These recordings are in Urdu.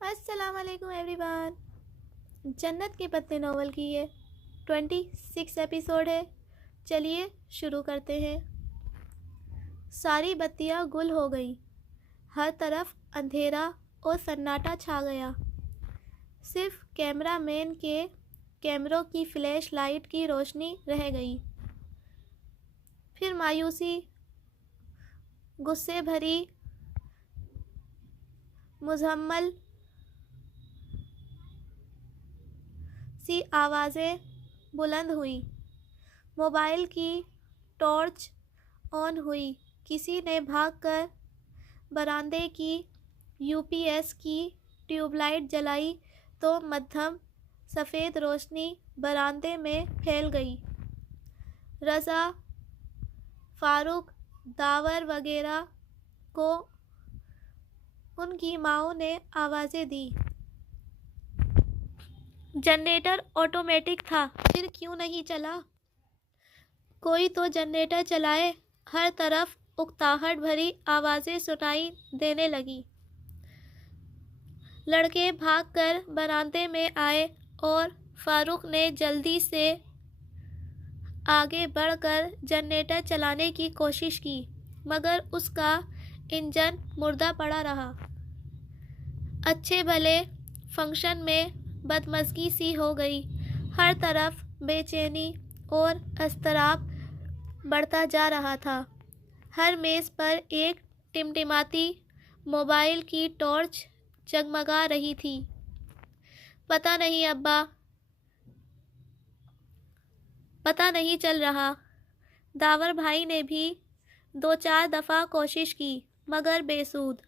السلام علیکم ایوری ون. جنت کے پتے ناول کی یہ 26 ایپیسوڈ ہے. چلیے شروع کرتے ہیں. ساری بتیاں گل ہو گئیں. ہر طرف اندھیرا اور سناٹا چھا گیا. صرف کیمرہ مین کے کیمروں کی فلیش لائٹ کی روشنی رہ گئی. پھر مایوسی، غصے بھری مزمل سی آوازیں بلند ہوئیں. موبائل کی ٹارچ آن ہوئی. کسی نے بھاگ کر برآمدے کی یو پی ایس کی ٹیوب لائٹ جلائی تو مدھم سفید روشنی برآمدے میں پھیل گئی. رضا، فاروق، داور وغیرہ کو ان کی ماؤں نے آوازیں دیں. جنریٹر آٹومیٹک تھا، پھر کیوں نہیں چلا؟ کوئی تو جنریٹر چلائے. ہر طرف اکتاہٹ بھری آوازیں سنائی دینے لگیں. لڑکے بھاگ کر برآمدے میں آئے اور فاروق نے جلدی سے آگے بڑھ کر جنریٹر چلانے کی کوشش کی، مگر اس کا انجن مردہ پڑا رہا. اچھے بھلے فنکشن میں بدمزگی سی ہو گئی. ہر طرف بے چینی اور اضطراب بڑھتا جا رہا تھا. ہر میز پر ایک ٹمٹماتی موبائل کی ٹارچ جگمگا رہی تھی. پتہ نہیں ابا، پتہ نہیں چل رہا. داور بھائی نے بھی 2-4 دفعہ کوشش کی مگر بے سود.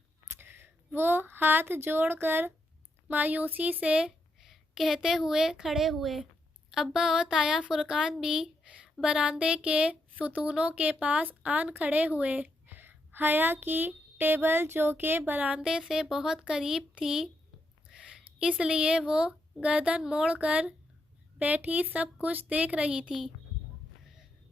وہ ہاتھ جوڑ کر مایوسی سے کہتے ہوئے کھڑے ہوئے. ابا اور تایا فرقان بھی برآمدے کے ستونوں کے پاس آن کھڑے ہوئے. حیا کی ٹیبل جو کہ برآمدے سے بہت قریب تھی، اس لیے وہ گردن موڑ کر بیٹھی سب کچھ دیکھ رہی تھی.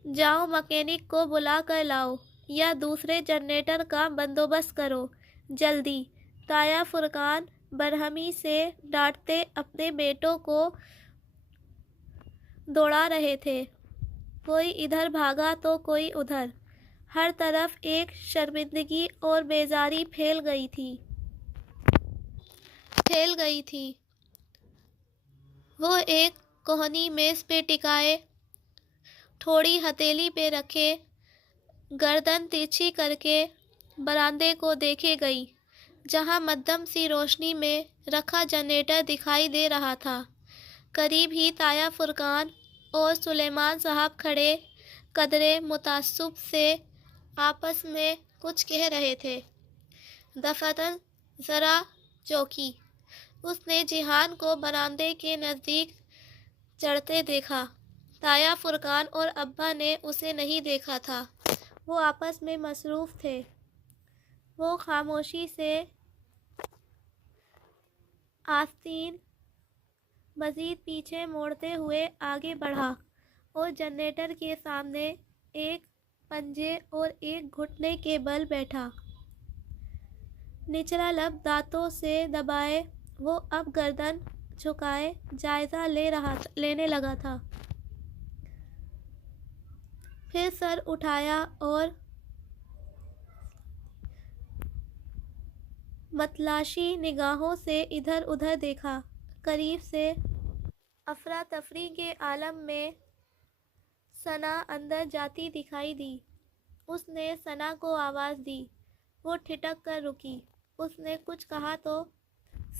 جاؤ مکینک کو بلا کر لاؤ یا دوسرے جنریٹر کا بندوبست کرو جلدی. تایا فرقان برہمی سے ڈانٹتے اپنے بیٹوں کو دوڑا رہے تھے. کوئی ادھر بھاگا تو کوئی ادھر. ہر طرف ایک شرمندگی اور بیزاری پھیل گئی تھی. وہ ایک کہنی میز پہ ٹکائے، تھوڑی ہتھیلی پہ رکھے گردن ترچھی کر کے برآمدے کو دیکھے گئی، جہاں مدھم سی روشنی میں رکھا جنریٹر دکھائی دے رہا تھا. قریب ہی تایا فرقان اور سلیمان صاحب کھڑے قدرے متعصب سے آپس میں کچھ کہہ رہے تھے. دفتر ذرا چوکی. اس نے جیحان کو برآمدے کے نزدیک چڑھتے دیکھا. تایا فرقان اور ابا نے اسے نہیں دیکھا تھا. وہ آپس میں مصروف تھے. وہ خاموشی سے آستین مزید پیچھے موڑتے ہوئے آگے بڑھا اور جنریٹر کے سامنے ایک پنجے اور ایک گھٹنے کے بل بیٹھا. نچلا لب دانتوں سے دبائے وہ اب گردن جھکائے جائزہ لینے لگا تھا. پھر سر اٹھایا اور متلاشی نگاہوں سے ادھر ادھر دیکھا. قریب سے افراتفری کے عالم میں ثنا اندر جاتی دکھائی دی. اس نے ثنا کو آواز دی. وہ ٹھٹک کر رکی. اس نے کچھ کہا تو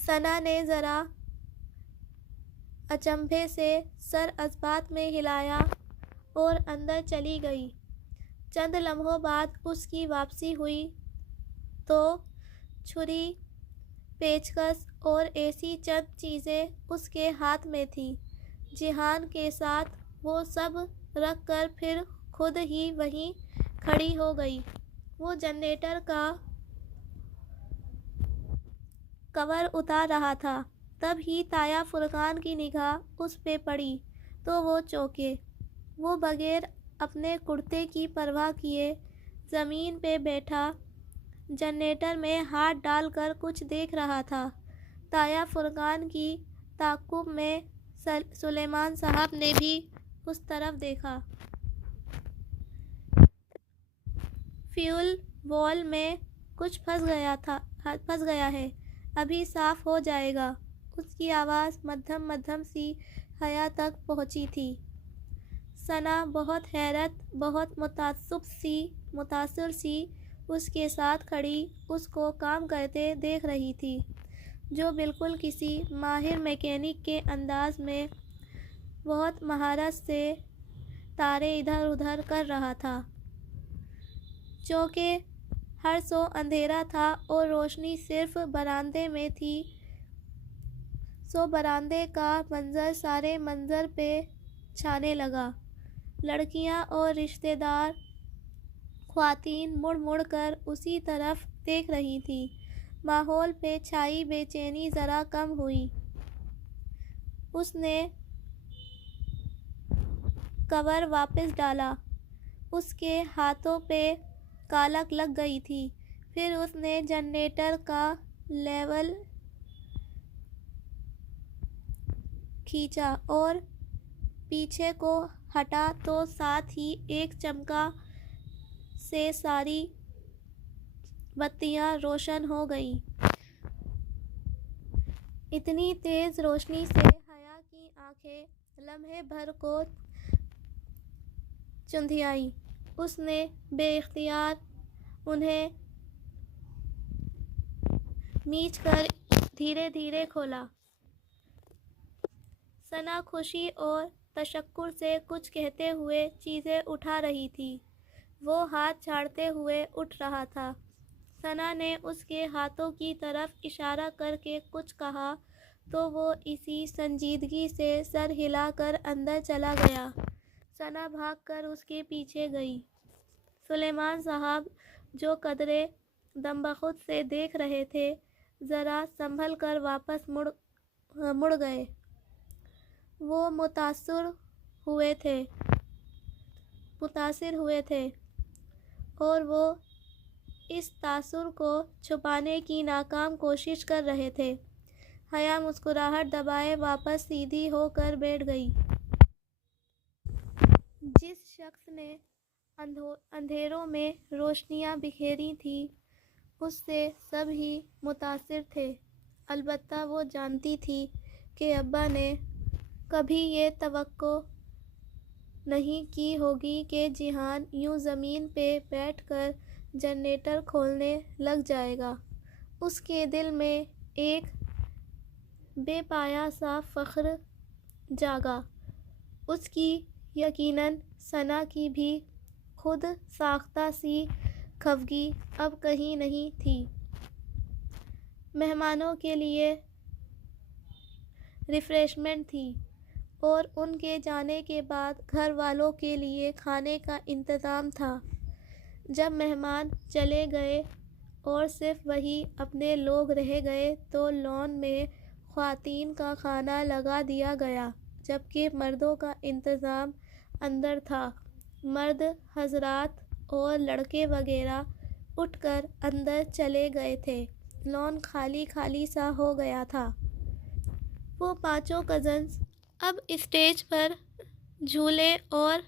ثنا نے ذرا اچنبھے سے سر اثبات میں ہلایا اور اندر چلی گئی. چند لمحوں بعد اس کی واپسی ہوئی تو چھری، پیچکس اور ایسی چند چیزیں اس کے ہاتھ میں تھیں. جیحان کے ساتھ وہ سب رکھ کر پھر خود ہی وہیں کھڑی ہو گئی. وہ جنریٹر کا کور اتار رہا تھا. تب ہی تایا فرقان کی نگاہ اس پہ پڑی تو وہ چونکے. وہ بغیر اپنے کرتے کی پرواہ کیے زمین پہ بیٹھا جنریٹر میں ہاتھ ڈال کر کچھ دیکھ رہا تھا. تایا فرقان کی تعاقب میں سلیمان صاحب نے بھی اس طرف دیکھا۔ فیول وال میں کچھ پھنس گیا ہے، ابھی صاف ہو جائے گا۔ اس کی آواز مدھم سی حیا تک پہنچی تھی۔ ثنا بہت حیرت، بہت متاثر سی اس کے ساتھ کھڑی اس کو کام کرتے دیکھ رہی تھی، جو بالکل کسی ماہر میکینک کے انداز میں بہت مہارت سے تارے ادھر ادھر کر رہا تھا۔ چونکہ ہر سو اندھیرا تھا اور روشنی صرف برآمدے میں تھی، سو برآمدے کا منظر سارے منظر پہ چھانے لگا۔ لڑکیاں اور رشتہ دار خواتین مڑ مڑ کر اسی طرف دیکھ رہی تھیں۔ ماحول پہ چھائی بے چینی ذرا کم ہوئی۔ اس نے کور واپس ڈالا، اس کے ہاتھوں پہ کالک لگ گئی تھی۔ پھر اس نے جنریٹر کا لیور کھینچا اور پیچھے کو ہٹا تو ساتھ ہی ایک چمکا سے ساری بتیاں روشن ہو گئیں۔ اتنی تیز روشنی سے حیا کی آنکھیں لمحے بھر کو چندھیائیں۔ اس نے بے اختیار انھیں مینچ کر دھیرے دھیرے کھولا۔ ثنا خوشی اور تشکر سے کچھ کہتے ہوئے چیزیں اٹھا رہی تھی۔ وہ ہاتھ جھاڑتے ہوئے اٹھ رہا تھا۔ ثنا نے اس کے ہاتھوں کی طرف اشارہ کر کے کچھ کہا تو وہ اسی سنجیدگی سے سر ہلا کر اندر چلا گیا۔ ثنا بھاگ کر اس کے پیچھے گئی۔ سلیمان صاحب، جو قدرے دم بخود سے دیکھ رہے تھے، ذرا سنبھل کر واپس مڑ گئے۔ وہ متاثر ہوئے تھے اور وہ اس تاثر کو چھپانے کی ناکام کوشش کر رہے تھے۔ حیا مسکراہٹ دبائے واپس سیدھی ہو کر بیٹھ گئی۔ جس شخص نے اندھیروں میں روشنیاں بکھیری تھیں، اس سے سب ہی متاثر تھے۔ البتہ وہ جانتی تھی کہ ابا نے کبھی یہ توقع نہیں کی ہوگی کہ جیہان یوں زمین پہ بیٹھ کر جنریٹر کھولنے لگ جائے گا۔ اس کے دل میں ایک بے پایہ سا فخر جاگا۔ اس کی یقیناً ثنا کی بھی خود ساختہ سی خفگی اب کہیں نہیں تھی۔ مہمانوں کے لیے ریفریشمنٹ تھی اور ان کے جانے کے بعد گھر والوں کے لیے کھانے کا انتظام تھا۔ جب مہمان چلے گئے اور صرف وہی اپنے لوگ رہ گئے تو لان میں خواتین کا کھانا لگا دیا گیا، جبکہ مردوں کا انتظام اندر تھا۔ مرد حضرات اور لڑکے وغیرہ اٹھ کر اندر چلے گئے تھے۔ لان خالی سا ہو گیا تھا۔ وہ پانچوں کزنز اب اسٹیج پر جھولے اور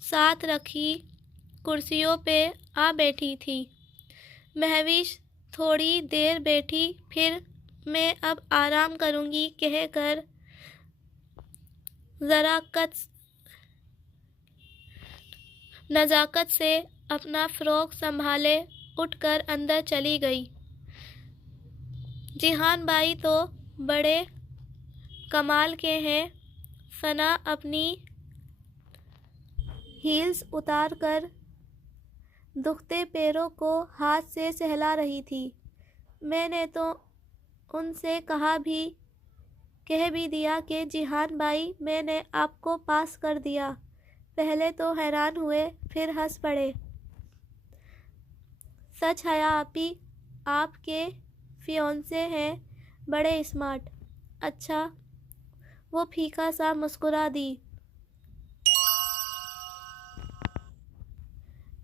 ساتھ رکھی کرسیوں پہ آ بیٹھی تھیں۔ مہوش تھوڑی دیر بیٹھی، پھر میں اب آرام کروں گی کہہ کر ذرا نزاکت سے اپنا فراق سنبھالے اٹھ کر اندر چلی گئی۔ جیہان بھائی تو بڑے کمال کے ہیں۔ ثنا اپنی ہیلز اتار کر دکھتے پیروں کو ہاتھ سے سہلا رہی تھی۔ میں نے تو ان سے کہہ بھی دیا کہ جیہان بھائی، میں نے آپ کو پاس کر دیا۔ پہلے تو حیران ہوئے، پھر ہنس پڑے۔ سچ حیا آپی، آپ کے فیونسے ہیں، بڑے اسمارٹ۔ اچھا، وہ پھیکا سا مسکرا دی۔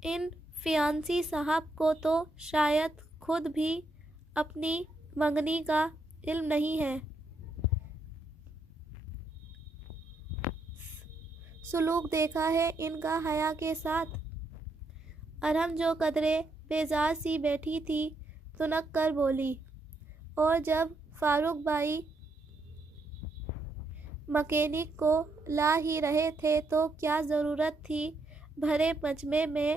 ان فیانسی صاحب کو تو شاید خود بھی اپنی منگنی کا علم نہیں ہے۔ سلوک دیکھا ہے ان کا حیا کے ساتھ۔ ارحم جو قدرے بیزار سی بیٹھی تھی تنک کر بولی، اور جب فاروق بھائی مکینک کو لا ہی رہے تھے تو کیا ضرورت تھی بھرے مجمع میں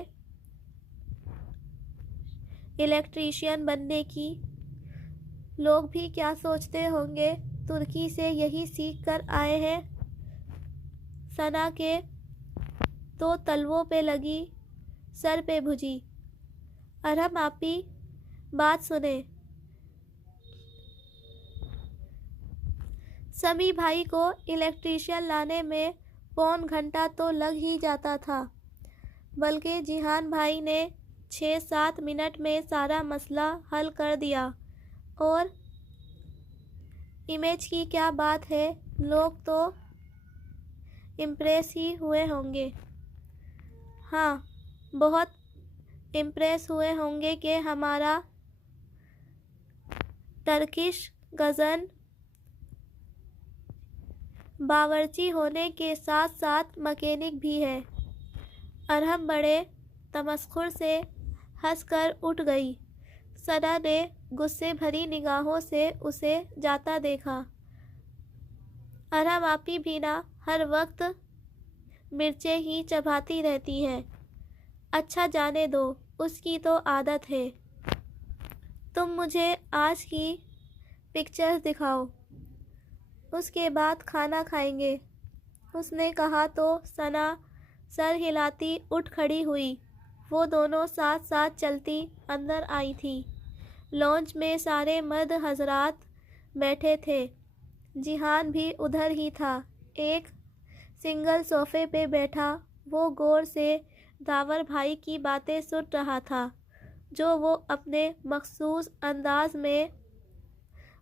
الیکٹریشین بننے کی؟ لوگ بھی کیا سوچتے ہوں گے، ترکی سے یہی سیکھ کر آئے ہیں۔ ثنا کے تو تلووں پہ لگی، سر پہ بھجی۔ ارحم آپی بات سنیں۔ سمیع بھائی کو الیکٹریشین لانے میں پون گھنٹہ تو لگ ہی جاتا تھا، بلکہ جیحان بھائی نے 6-7 منٹ میں سارا مسئلہ حل کر دیا۔ اور امیج کی کیا بات ہے، لوگ تو امپریس ہی ہوئے ہوں گے۔ ہاں، بہت امپریس ہوئے ہوں گے کہ ہمارا ٹرکش گزن باورچی ہونے کے ساتھ ساتھ مکینک بھی ہے۔ ارحم بڑے تمسخر سے ہنس کر اٹھ گئی۔ ثنا نے غصے بھری نگاہوں سے اسے جاتا دیکھا۔ ارحم آپی بھی نا ہر وقت مرچیں ہی چباتی رہتی ہیں۔ اچھا جانے دو، اس کی تو عادت ہے۔ تم مجھے آج کی پکچرز دکھاؤ، اس کے بعد کھانا کھائیں گے، اس نے کہا تو ثنا سر ہلاتی اٹھ کھڑی ہوئی۔ وہ دونوں ساتھ ساتھ چلتی اندر آئی تھیں۔ لانچ میں سارے مرد حضرات بیٹھے تھے، جیحان بھی ادھر ہی تھا، ایک سنگل صوفے پہ بیٹھا۔ وہ غور سے داور بھائی کی باتیں سن رہا تھا، جو وہ اپنے مخصوص انداز میں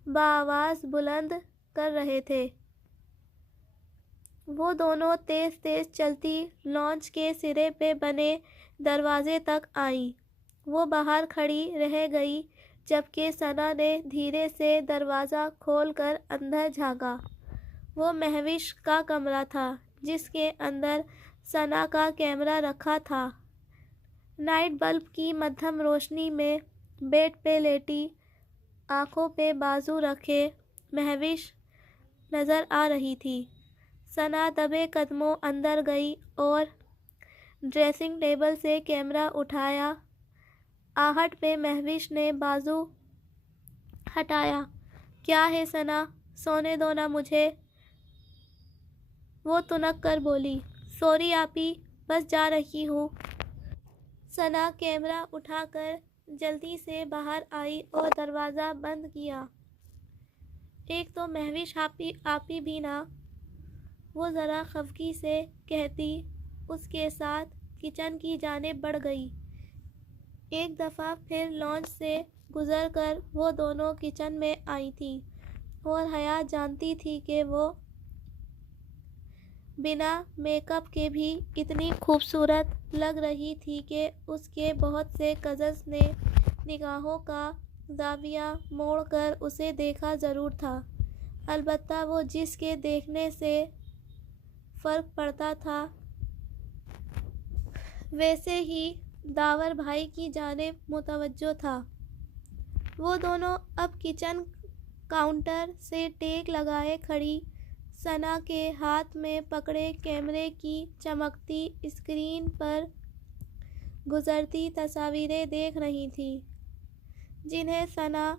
بآواز بلند کر رہے تھے۔ وہ دونوں تیز تیز چلتی لانچ کے سرے پہ بنے دروازے تک آئیں۔ وہ باہر کھڑی رہ گئی جبکہ ثنا نے دھیرے سے دروازہ کھول کر اندر جھانکا۔ وہ مہوش کا کمرہ تھا، جس کے اندر ثنا کا کیمرہ رکھا تھا۔ نائٹ بلب کی مدھم روشنی میں بیڈ پہ لیٹی، آنکھوں پہ بازو رکھے مہوش نظر آ رہی تھی۔ ثنا دبے قدموں اندر گئی اور ڈریسنگ ٹیبل سے کیمرہ اٹھایا۔ آہٹ پہ مہوش نے بازو ہٹایا۔ کیا ہے ثنا، سونے دو نا مجھے، وہ تنک کر بولی۔ سوری آپی، بس جا رہی ہوں۔ ثنا کیمرہ اٹھا کر جلدی سے باہر آئی اور دروازہ بند کیا۔ ایک تو مہوش آپی بھی نا، وہ ذرا خفگی سے کہتی، اس کے ساتھ کچن کی جانب بڑھ گئی۔ ایک دفعہ پھر لانچ سے گزر کر وہ دونوں کچن میں آئی تھیں، اور حیا جانتی تھی کہ وہ بنا میک اپ کے بھی اتنی خوبصورت لگ رہی تھی کہ اس کے بہت سے کزنز نے نگاہوں کا زاویہ موڑ کر اسے دیکھا ضرور تھا، البتہ وہ جس کے دیکھنے سے فرق پڑتا تھا، ویسے ہی داور بھائی کی جانب متوجہ تھا۔ وہ دونوں اب کچن کاؤنٹر سے ٹیک لگائے کھڑی ثنا کے ہاتھ میں پکڑے کیمرے کی چمکتی اسکرین پر گزرتی تصاویریں دیکھ رہی تھیں، جنہیں ثنا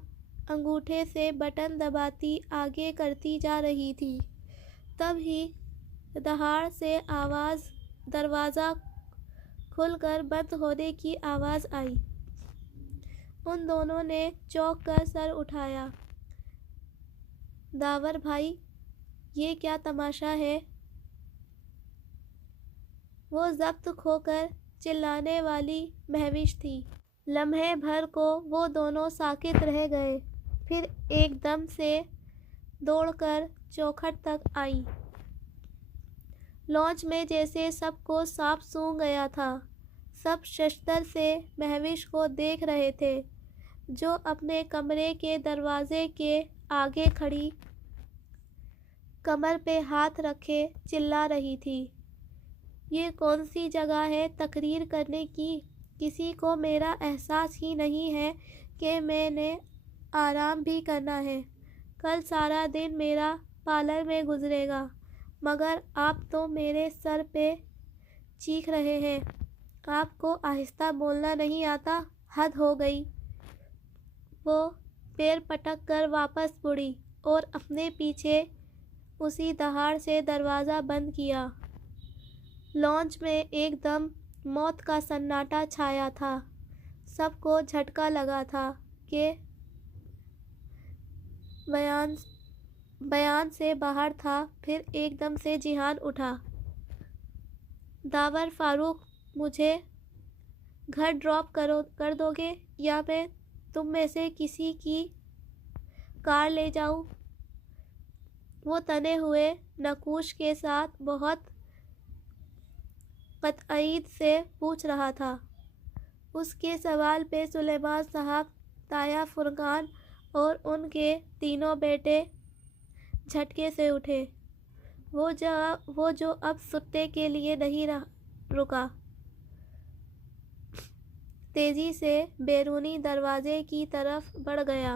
انگوٹھے سے بٹن دباتی آگے کرتی جا رہی تھی۔ تب ہی دہاڑ سے دروازہ کھل کر بند ہونے کی آواز آئی۔ ان دونوں نے چونک کر سر اٹھایا۔ داور بھائی، یہ کیا تماشا ہے؟ وہ ضبط کھو کر چلانے والی مہوش تھی۔ لمحے بھر کو وہ دونوں ساکت رہ گئے، پھر ایک دم سے دوڑ کر چوکھٹ تک آئیں۔ لانچ میں جیسے سب کو سانپ سونگھ گیا تھا۔ سب ششدر سے مہوش کو دیکھ رہے تھے، جو اپنے کمرے کے دروازے کے آگے کھڑی کمر پہ ہاتھ رکھے چلا رہی تھی۔ یہ کون سی جگہ ہے تقریر کرنے کی؟ کسی کو میرا احساس ہی نہیں ہے کہ میں نے آرام بھی کرنا ہے۔ کل سارا دن میرا پارلر میں گزرے گا، مگر آپ تو میرے سر پہ چیخ رہے ہیں۔ آپ کو آہستہ بولنا نہیں آتا؟ حد ہو گئی۔ وہ پیر پٹک کر واپس مڑی اور اپنے پیچھے اسی دہاڑ سے دروازہ بند کیا۔ لانچ میں ایک دم موت کا سناٹا چھایا تھا۔ سب کو جھٹکا لگا تھا کہ بیان سے باہر تھا۔ پھر ایک دم سے جیحان اٹھا۔ داور فاروق، مجھے گھر ڈراپ کر دو گے یا میں تم میں سے کسی کی کار لے جاؤں؟ وہ تنے ہوئے نقوش کے ساتھ بہت قطعیت سے پوچھ رہا تھا۔ اس کے سوال پہ سلیمان صاحب، تایا فرقان اور ان کے تینوں بیٹے جھٹکے سے اٹھے۔ وہ جو اب سننے کے لیے نہیں رکا، تیزی سے بیرونی دروازے کی طرف بڑھ گیا۔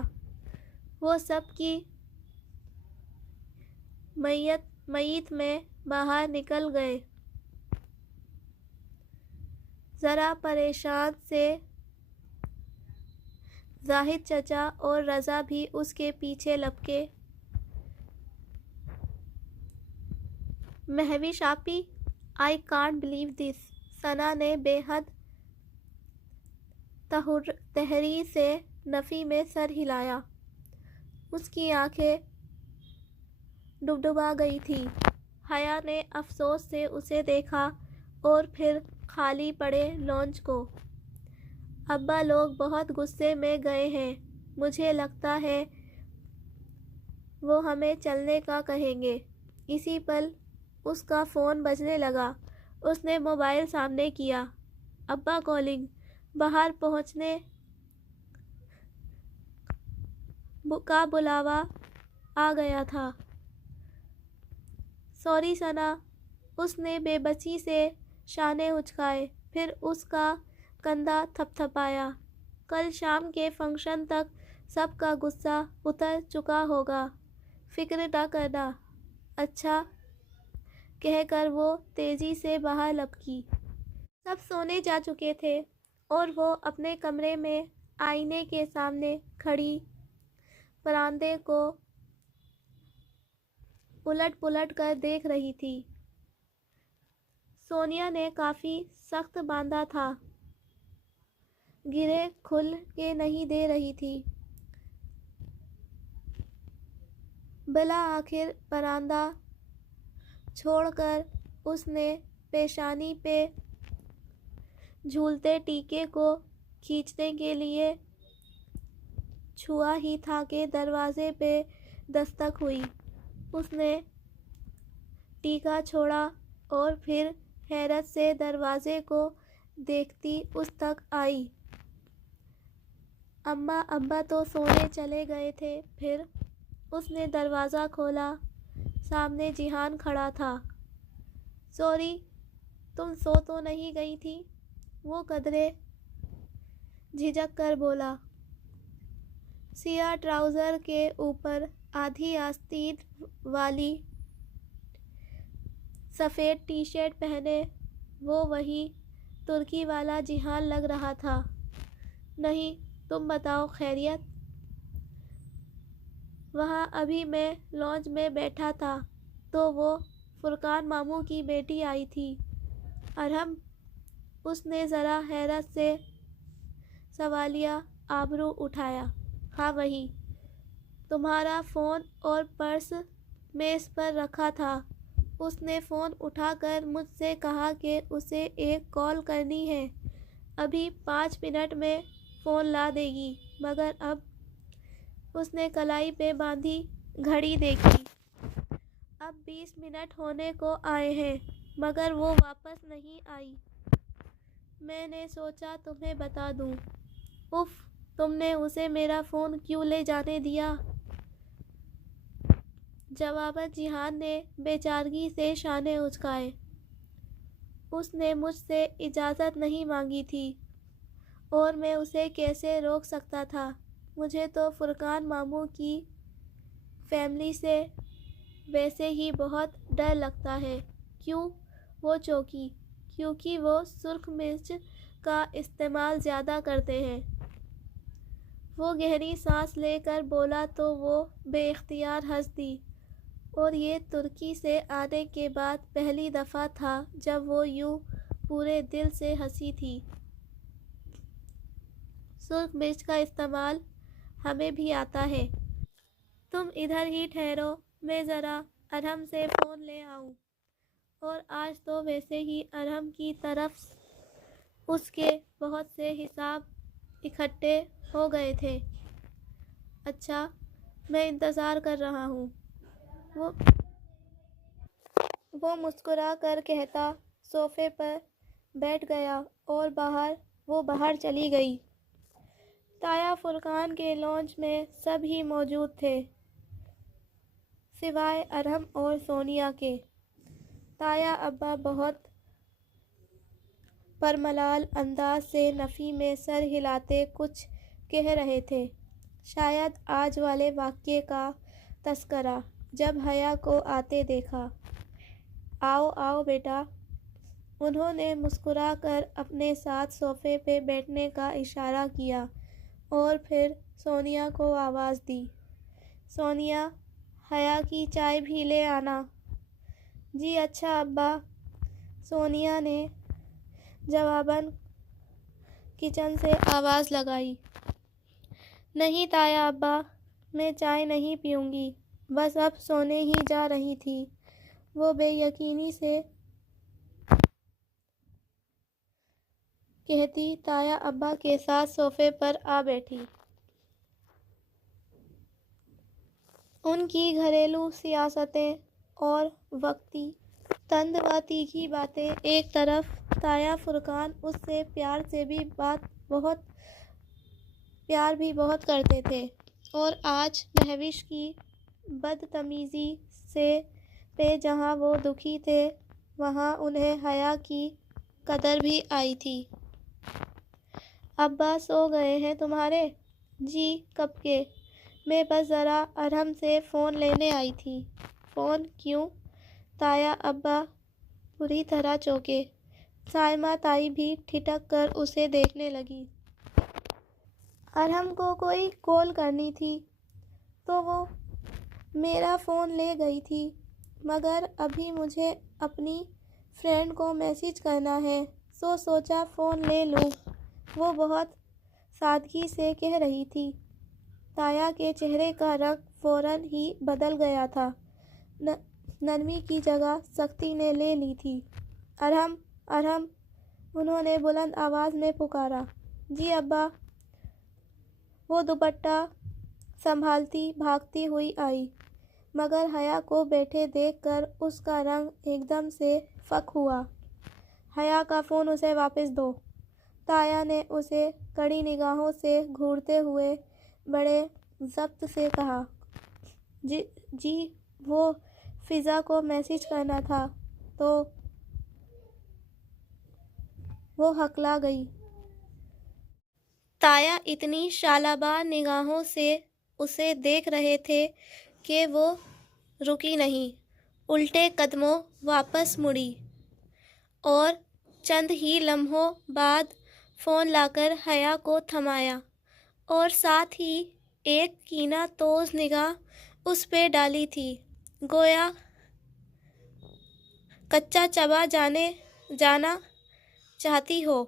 وہ سب کی میت میں باہر نکل گئے۔ ذرا پریشان سے زاہد چچا اور رضا بھی اس کے پیچھے لپکے۔ مہوش آپی، آئی کانٹ بلیو دس۔ ثنا نے بے حد تحریر سے نفی میں سر ہلایا۔ اس کی آنکھیں ڈبڈبا گئی تھیں۔ حیا نے افسوس سے اسے دیکھا اور پھر خالی پڑے لانچ کو۔ ابا لوگ بہت غصے میں گئے ہیں۔ مجھے لگتا ہے وہ ہمیں چلنے کا کہیں گے۔ اسی پل اس کا فون بجنے لگا۔ اس نے موبائل سامنے کیا۔ ابا کالنگ۔ باہر پہنچنے کا بلاوا آ گیا تھا۔ سوری ثنا۔ اس نے بے بسی سے شانے اچکائے، پھر اس کا کندھا تھپتھپایا۔ کل شام کے فنکشن تک سب کا غصہ اتر چکا ہوگا، فکر نہ کرنا۔ اچھا کہہ کر وہ تیزی سے باہر لپکی۔ سب سونے جا چکے تھے اور وہ اپنے کمرے میں آئینے کے سامنے کھڑی پراندے کو الٹ پلٹ کر دیکھ رہی تھی۔ سونیا نے کافی سخت باندھا تھا، گرے کھل کے نہیں دے رہی تھی۔ بالآخر پراندہ چھوڑ کر اس نے پیشانی پہ جھولتے ٹیکے کو کھینچنے کے لیے چھوا ہی تھا کہ دروازے پہ دستک ہوئی۔ اس نے ٹیکا چھوڑا اور پھر حیرت سے دروازے کو دیکھتی اس تک آئی۔ ابا تو سونے چلے گئے تھے۔ پھر اس نے دروازہ کھولا۔ سامنے جیحان کھڑا تھا۔ سوری، تم سو تو نہیں گئی تھی؟ وہ قدرے جھجک کر بولا۔ سیاہ ٹراؤزر کے اوپر آدھی آستین والی سفید ٹی شرٹ پہنے وہ وہی ترکی والا جیحان لگ رہا تھا۔ نہیں، تم بتاؤ، خیریت؟ وہاں ابھی میں لانچ میں بیٹھا تھا تو وہ فرقان ماموں کی بیٹی آئی تھی۔ ارحم؟ اس نے ذرا حیرت سے سوالیہ آبرو اٹھایا۔ ہاں وہی۔ تمہارا فون اور پرس میز پر رکھا تھا۔ اس نے فون اٹھا کر مجھ سے کہا کہ اسے ایک کال کرنی ہے، ابھی 5 منٹ میں فون لا دے گی، مگر اب اس نے کلائی پہ باندھی گھڑی دیکھی۔ اب 20 منٹ ہونے کو آئے ہیں مگر وہ واپس نہیں آئی۔ میں نے سوچا تمہیں بتا دوں۔ اف، تم نے اسے میرا فون کیوں لے جانے دیا؟ جواباً جیحان نے بے چارگی سے شانے اچکائے۔ اس نے مجھ سے اجازت نہیں مانگی تھی اور میں اسے کیسے روک سکتا تھا؟ مجھے تو فرقان ماموں کی فیملی سے ویسے ہی بہت ڈر لگتا ہے۔ کیوں؟ وہ چونکی، کیونکہ وہ سرخ مرچ کا استعمال زیادہ کرتے ہیں۔ وہ گہری سانس لے کر بولا تو وہ بے اختیار ہنس دی، اور یہ ترکی سے آنے کے بعد پہلی دفعہ تھا جب وہ یوں پورے دل سے ہنسی تھی۔ سرخ مرچ کا استعمال ہمیں بھی آتا ہے۔ تم ادھر ہی ٹھہرو، میں ذرا ارحم سے فون لے آؤں۔ اور آج تو ویسے ہی ارحم کی طرف اس کے بہت سے حساب اکٹھے ہو گئے تھے۔ اچھا، میں انتظار کر رہا ہوں، وہ مسکرا کر کہتا صوفے پر بیٹھ گیا اور وہ باہر چلی گئی۔ تایا فرقان کے لانچ میں سب ہی موجود تھے سوائے ارحم اور سونیا کے۔ تایا ابا بہت پرملال انداز سے نفی میں سر ہلاتے کچھ کہہ رہے تھے، شاید آج والے واقعے کا تذکرہ۔ جب حیا کو آتے دیکھا، آؤ آؤ بیٹا، انہوں نے مسکرا کر اپنے ساتھ صوفے پہ بیٹھنے کا اشارہ کیا اور پھر سونیا کو آواز دی، سونیا، حیا کی چائے بھی لے آنا۔ جی اچھا ابا، سونیا نے جواباً کچن سے آواز لگائی۔ نہیں تایا ابا، میں چائے نہیں پیوں گی، بس اب سونے ہی جا رہی تھی، وہ بے یقینی سے کہتی تایا ابا کے ساتھ صوفے پر آ بیٹھی۔ ان کی گھریلو سیاستیں اور وقتی طنز و تیکھی باتیں ایک طرف، تایا فرقان اس سے پیار بھی بہت کرتے تھے، اور آج مہوش کی بدتمیزی پہ جہاں وہ دکھی تھے وہاں انہیں حیا کی قدر بھی آئی تھی۔ ابا سو گئے ہیں تمہارے؟ جی کب کے، میں بس ذرا ارحم سے فون لینے آئی تھی۔ فون کیوں؟ تایا ابا بری طرح چونکے۔ سائمہ تائی بھی ٹھٹک کر اسے دیکھنے لگی۔ ارحم کو کوئی کال کرنی تھی تو وہ میرا فون لے گئی تھی، مگر ابھی مجھے اپنی فرینڈ کو میسج کرنا ہے، سوچا فون لے لوں، وہ بہت سادگی سے کہہ رہی تھی۔ تایا کے چہرے کا رنگ فوراً ہی بدل گیا تھا، نرمی کی جگہ سختی نے لے لی تھی۔ ارحم، ارحم، انہوں نے بلند آواز میں پکارا۔ جی ابا، وہ دوپٹہ سنبھالتی بھاگتی ہوئی آئی، مگر حیا کو بیٹھے دیکھ کر اس کا رنگ ایک دم سے فک ہوا۔ حیا کا فون اسے واپس دو، تایا نے اسے کڑی نگاہوں سے گھورتے ہوئے بڑے ضبط سے کہا۔ جی وہ فضا کو میسج کرنا تھا تو وہ ہکلا گئی۔ تایا اتنی شعلہبار نگاہوں سے اسے دیکھ رہے تھے کہ وہ رکی نہیں، الٹے قدموں واپس مڑی اور چند ہی لمحوں بعد فون لا کر حیا کو تھمایا اور ساتھ ہی ایک کینہ توز نگاہ اس پہ ڈالی تھی، گویا کچا چبا جانا چاہتی ہو۔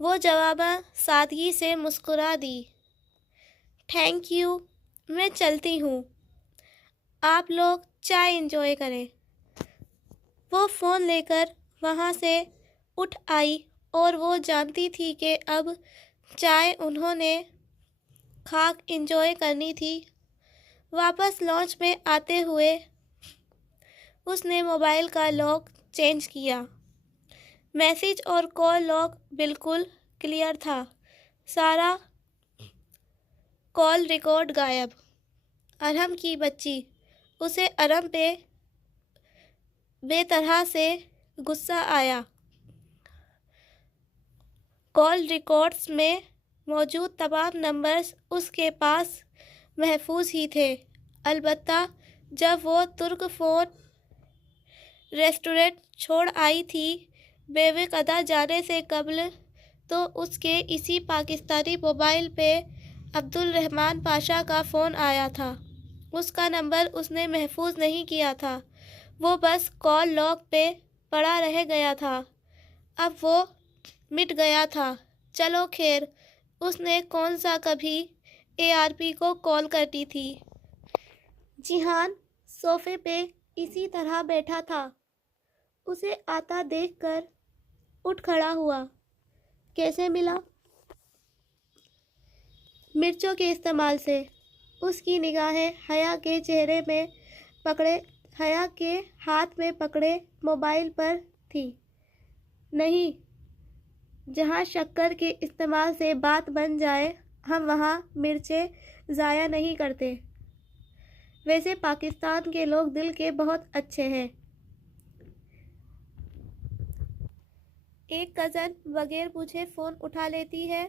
وہ جواباً سادگی سے مسکرا دی، تھینک یو، میں چلتی ہوں، آپ لوگ چائے انجوائے کریں۔ وہ فون لے کر وہاں سے اٹھ آئی اور وہ جانتی تھی کہ اب چائے انہوں نے خاک انجوائے کرنی تھی۔ واپس لانچ میں آتے ہوئے اس نے موبائل کا لاک چینج کیا۔ میسج اور کال لاگ بالکل کلیئر تھا، سارا کال ریکارڈ غائب۔ ارحم کی بچی، اسے ارم پہ بے طرح سے غصہ آیا۔ کال ریکارڈز میں موجود تمام نمبرز اس کے پاس محفوظ ہی تھے، البتہ جب وہ ترک فون ریسٹورنٹ چھوڑ آئی تھی بیوقدہ جانے سے قبل، تو اس کے اسی پاکستانی موبائل پہ عبدالرحمن پاشا کا فون آیا تھا۔ اس کا نمبر اس نے محفوظ نہیں کیا تھا، وہ بس کال لاگ پہ پڑا رہ گیا تھا۔ اب وہ مٹ گیا تھا۔ چلو خیر، اس نے کون سا کبھی ARP کو کال کرتی تھی۔ جیحان صوفے پہ اسی طرح بیٹھا تھا۔ اسے آتا دیکھ کر اٹھ کھڑا ہوا۔ کیسے ملا؟ مرچوں کے استعمال سے۔ اس کی نگاہیں حیا کے چہرے میں پکڑے حیا کے ہاتھ میں پکڑے موبائل پر تھی۔ نہیں، جہاں شکر کے استعمال سے بات بن جائے ہم وہاں مرچیں ضائع نہیں کرتے۔ ویسے پاکستان کے لوگ دل کے بہت اچھے ہیں۔ ایک کزن بغیر پوچھے فون اٹھا لیتی ہے،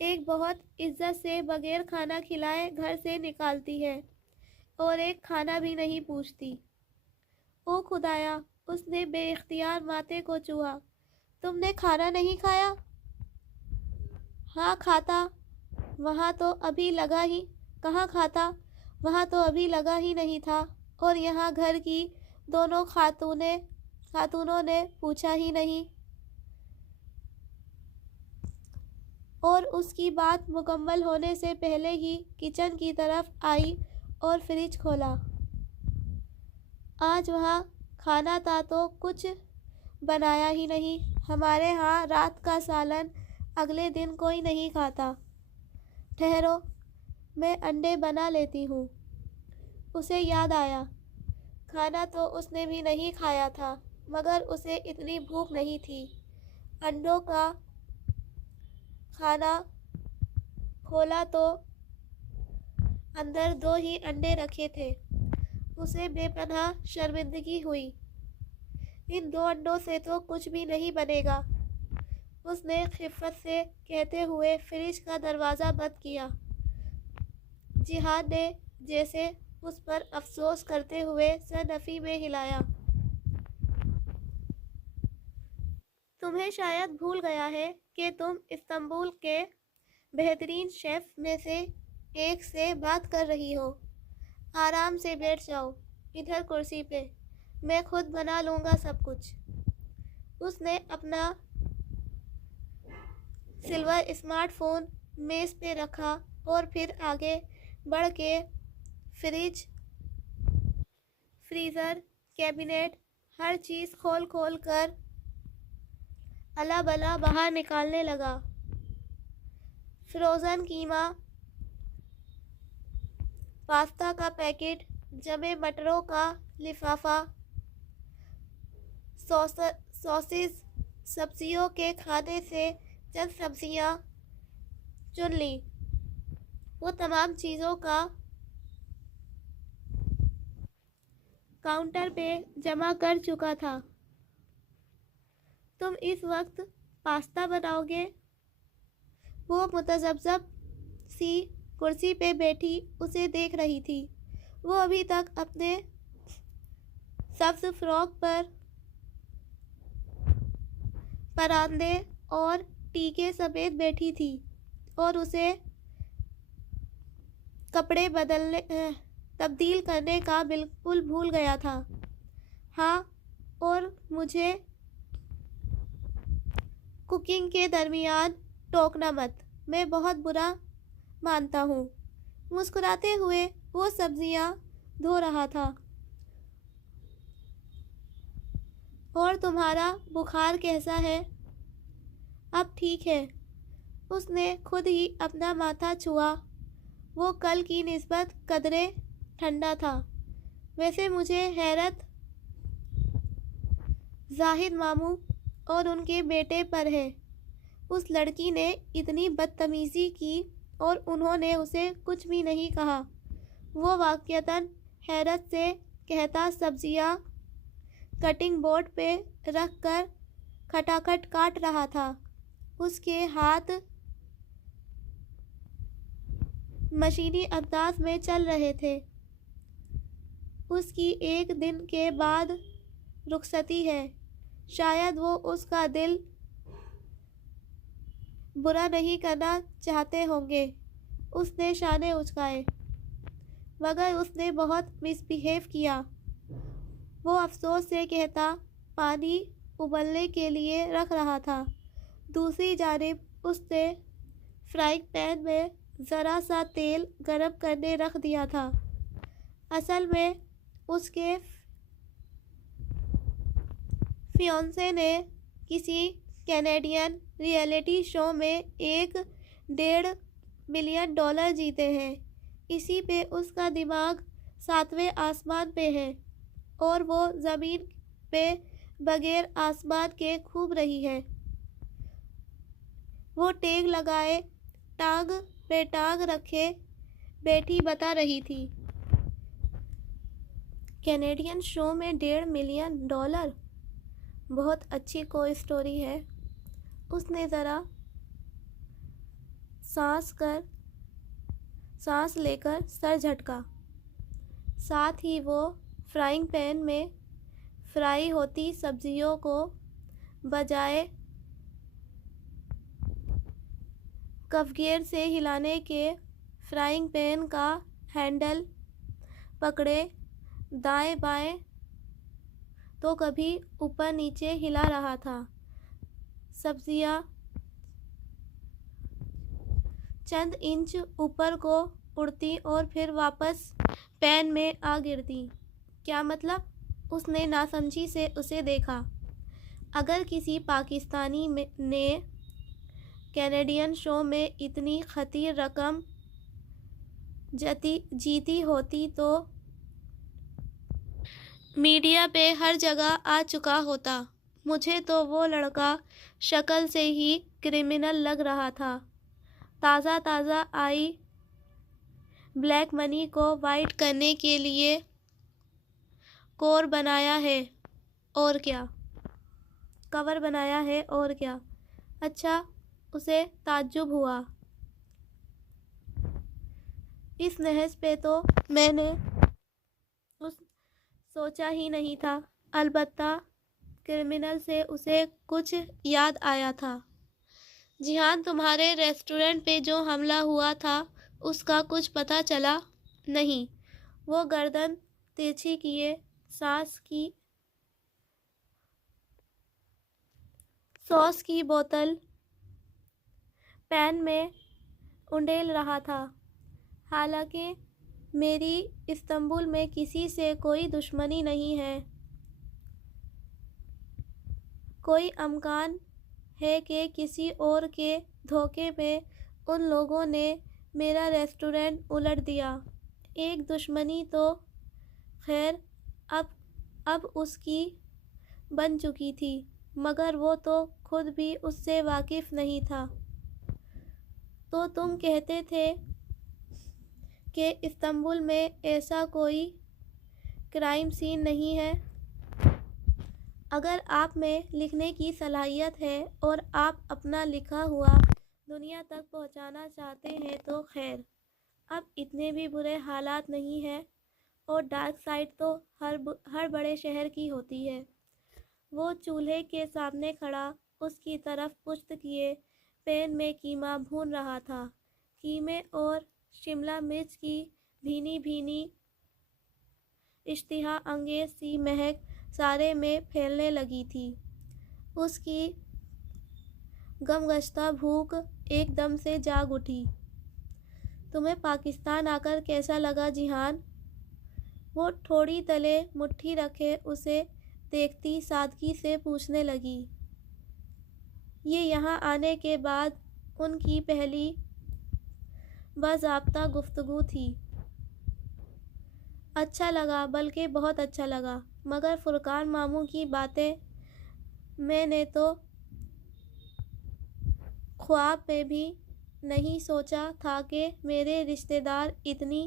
ایک بہت عزت سے بغیر کھانا کھلائے گھر سے نکالتی ہے، اور ایک کھانا بھی نہیں پوچھتی۔ او خدایا، اس نے بے اختیار ماتھے کو چھوا۔ تم نے کھانا نہیں کھایا؟ ہاں کھاتا، وہاں تو ابھی لگا ہی کہاں کھاتا، وہاں تو ابھی لگا ہی نہیں تھا، اور یہاں گھر کی دونوں خاتونوں نے پوچھا ہی نہیں۔ اور اس کی بات مکمل ہونے سے پہلے ہی کچن کی طرف آئی اور فریج کھولا۔ آج وہاں کھانا تھا تو کچھ بنایا ہی نہیں۔ ہمارے ہاں رات کا سالن اگلے دن کوئی نہیں کھاتا۔ ٹھہرو، میں انڈے بنا لیتی ہوں۔ اسے یاد آیا، کھانا تو اس نے بھی نہیں کھایا تھا، مگر اسے اتنی بھوک نہیں تھی۔ انڈوں کا خانہ کھولا تو اندر 2 ہی انڈے رکھے تھے۔ اسے بے پناہ شرمندگی ہوئی۔ ان 2 انڈوں سے تو کچھ بھی نہیں بنے گا، اس نے خفت سے کہتے ہوئے فریج کا دروازہ بند کیا۔ جیحان نے جیسے اس پر افسوس کرتے ہوئے سر نفی میں ہلایا۔ تمہیں شاید بھول گیا ہے کہ تم استنبول کے بہترین شیف میں سے ایک سے بات کر رہی ہو۔ آرام سے بیٹھ جاؤ ادھر کرسی پہ، میں خود بنا لوں گا سب کچھ۔ اس نے اپنا سلور اسمارٹ فون میز پہ رکھا اور پھر آگے بڑھ کے فریج، فریزر، کیبنٹ، ہر چیز کھول کھول کر الا بلا باہر نکالنے لگا۔ فروزن قیمہ، پاستا کا پیکٹ، جمے مٹروں کا لفافہ، سوسز، سبزیوں کے کھانے سے چند سبزیاں چن لیں۔ وہ تمام چیزوں کا کاؤنٹر پہ جمع کر چکا تھا۔ تم اس وقت پاستا بناؤ گے؟ وہ متذبذب سی کرسی پہ بیٹھی اسے دیکھ رہی تھی۔ وہ ابھی تک اپنے سبز فراک پر پراندے اور ٹیکے سمیت بیٹھی تھی، اور اسے کپڑے تبدیل کرنے کا بالکل بھول گیا تھا۔ ہاں، اور مجھے کوکنگ کے درمیان ٹوکنا مت، میں بہت برا مانتا ہوں۔ مسکراتے ہوئے وہ سبزیاں دھو رہا تھا۔ اور تمہارا بخار کیسا ہے؟ اب ٹھیک ہے۔ اس نے خود ہی اپنا ماتھا چھوا۔ وہ کل کی نسبت قدرے ٹھنڈا تھا۔ ویسے مجھے حیرت زاہد ماموں اور ان کے بیٹے پر ہے۔ اس لڑکی نے اتنی بدتمیزی کی اور انہوں نے اسے کچھ بھی نہیں کہا۔ وہ واقعتاً حیرت سے کہتا سبزیاں کٹنگ بورڈ پہ رکھ کر کھٹاکھٹ کاٹ رہا تھا۔ اس کے ہاتھ مشینی انداز میں چل رہے تھے۔ اس کی ایک دن کے بعد رخصتی ہے، شاید وہ اس کا دل برا نہیں کرنا چاہتے ہوں گے۔ اس نے شانے اچکائے، مگر اس نے بہت مس بہیو کیا، وہ افسوس سے کہتا۔ پانی ابلنے کے لیے رکھ رہا تھا۔ دوسری جانب اس نے فرائنگ پین میں ذرا سا تیل گرم کرنے رکھ دیا تھا۔ اصل میں اس کے فیانسے نے کسی کینیڈین ریئلٹی شو میں $1.5 ملین جیتے ہیں۔ اسی پہ اس کا دماغ 7ویں آسمان پہ ہے، اور وہ زمین پہ بغیر آسمان کے گھوم رہی ہے۔ وہ ٹینگ لگائے، ٹانگ پہ ٹانگ رکھے بیٹھی بتا رہی تھی۔ کینیڈین شو میں $1.5 ملین، بہت اچھی کوئی سٹوری ہے۔ اس نے ذرا سانس لے کر سر جھٹکا۔ ساتھ ہی وہ فرائنگ پین میں فرائی ہوتی سبزیوں کو بجائے کفگیر سے ہلانے کے فرائنگ پین کا ہینڈل پکڑے دائیں بائیں تو کبھی اوپر نیچے ہلا رہا تھا۔ سبزیاں چند انچ اوپر کو اڑتی اور پھر واپس پین میں آ گرتی۔ کیا مطلب؟ اس نے ناسمجھی سے اسے دیکھا۔ اگر کسی پاکستانی نے کینیڈین شو میں اتنی خطیر رقم جیتی ہوتی تو میڈیا پہ ہر جگہ آ چکا ہوتا۔ مجھے تو وہ لڑکا شکل سے ہی کرمنل لگ رہا تھا۔ تازہ آئی بلیک منی کو وائٹ کرنے کے لیے کور بنایا ہے اور کیا۔ اچھا، اسے تعجب ہوا۔ اس محض پہ تو میں نے سوچا ہی نہیں تھا۔ البتہ کرمنل سے اسے کچھ یاد آیا تھا۔ جیہان، تمہارے ریسٹورنٹ پہ جو حملہ ہوا تھا اس کا کچھ پتہ چلا؟ نہیں۔ وہ گردن ترچھی کیے ساس کی بوتل پین میں انڈیل رہا تھا۔ حالانکہ میری استنبول میں کسی سے کوئی دشمنی نہیں ہے۔ کوئی امکان ہے کہ کسی اور کے دھوکے میں ان لوگوں نے میرا ریسٹورنٹ الٹ دیا۔ ایک دشمنی تو خیر اب اس کی بن چکی تھی، مگر وہ تو خود بھی اس سے واقف نہیں تھا۔ تو تم کہتے تھے کہ استنبول میں ایسا کوئی کرائم سین نہیں ہے۔ اگر آپ میں لکھنے کی صلاحیت ہے اور آپ اپنا لکھا ہوا دنیا تک پہنچانا چاہتے ہیں تو خیر، اب اتنے بھی برے حالات نہیں ہیں، اور ڈارک سائڈ تو ہر بڑے شہر کی ہوتی ہے۔ وہ چولہے کے سامنے کھڑا اس کی طرف پشت کیے پین میں قیمہ بھون رہا تھا۔ قیمے اور شملہ مرچ کی بھینی بھینی اشتہا انگیز سی مہک سارے میں پھیلنے لگی تھی۔ اس کی غمگشتہ بھوک ایک دم سے جاگ اٹھی۔ تمہیں پاکستان آ کر کیسا لگا جیہان؟ وہ ٹھوڑی تلے مٹھی رکھے اسے دیکھتی سادگی سے پوچھنے لگی۔ یہ یہاں آنے کے بعد ان کی پہلی باضابطہ گفتگو تھی۔ اچھا لگا، بلکہ بہت اچھا لگا، مگر فرقان ماموں کی باتیں میں نے تو خواب میں بھی نہیں سوچا تھا کہ میرے رشتے دار اتنی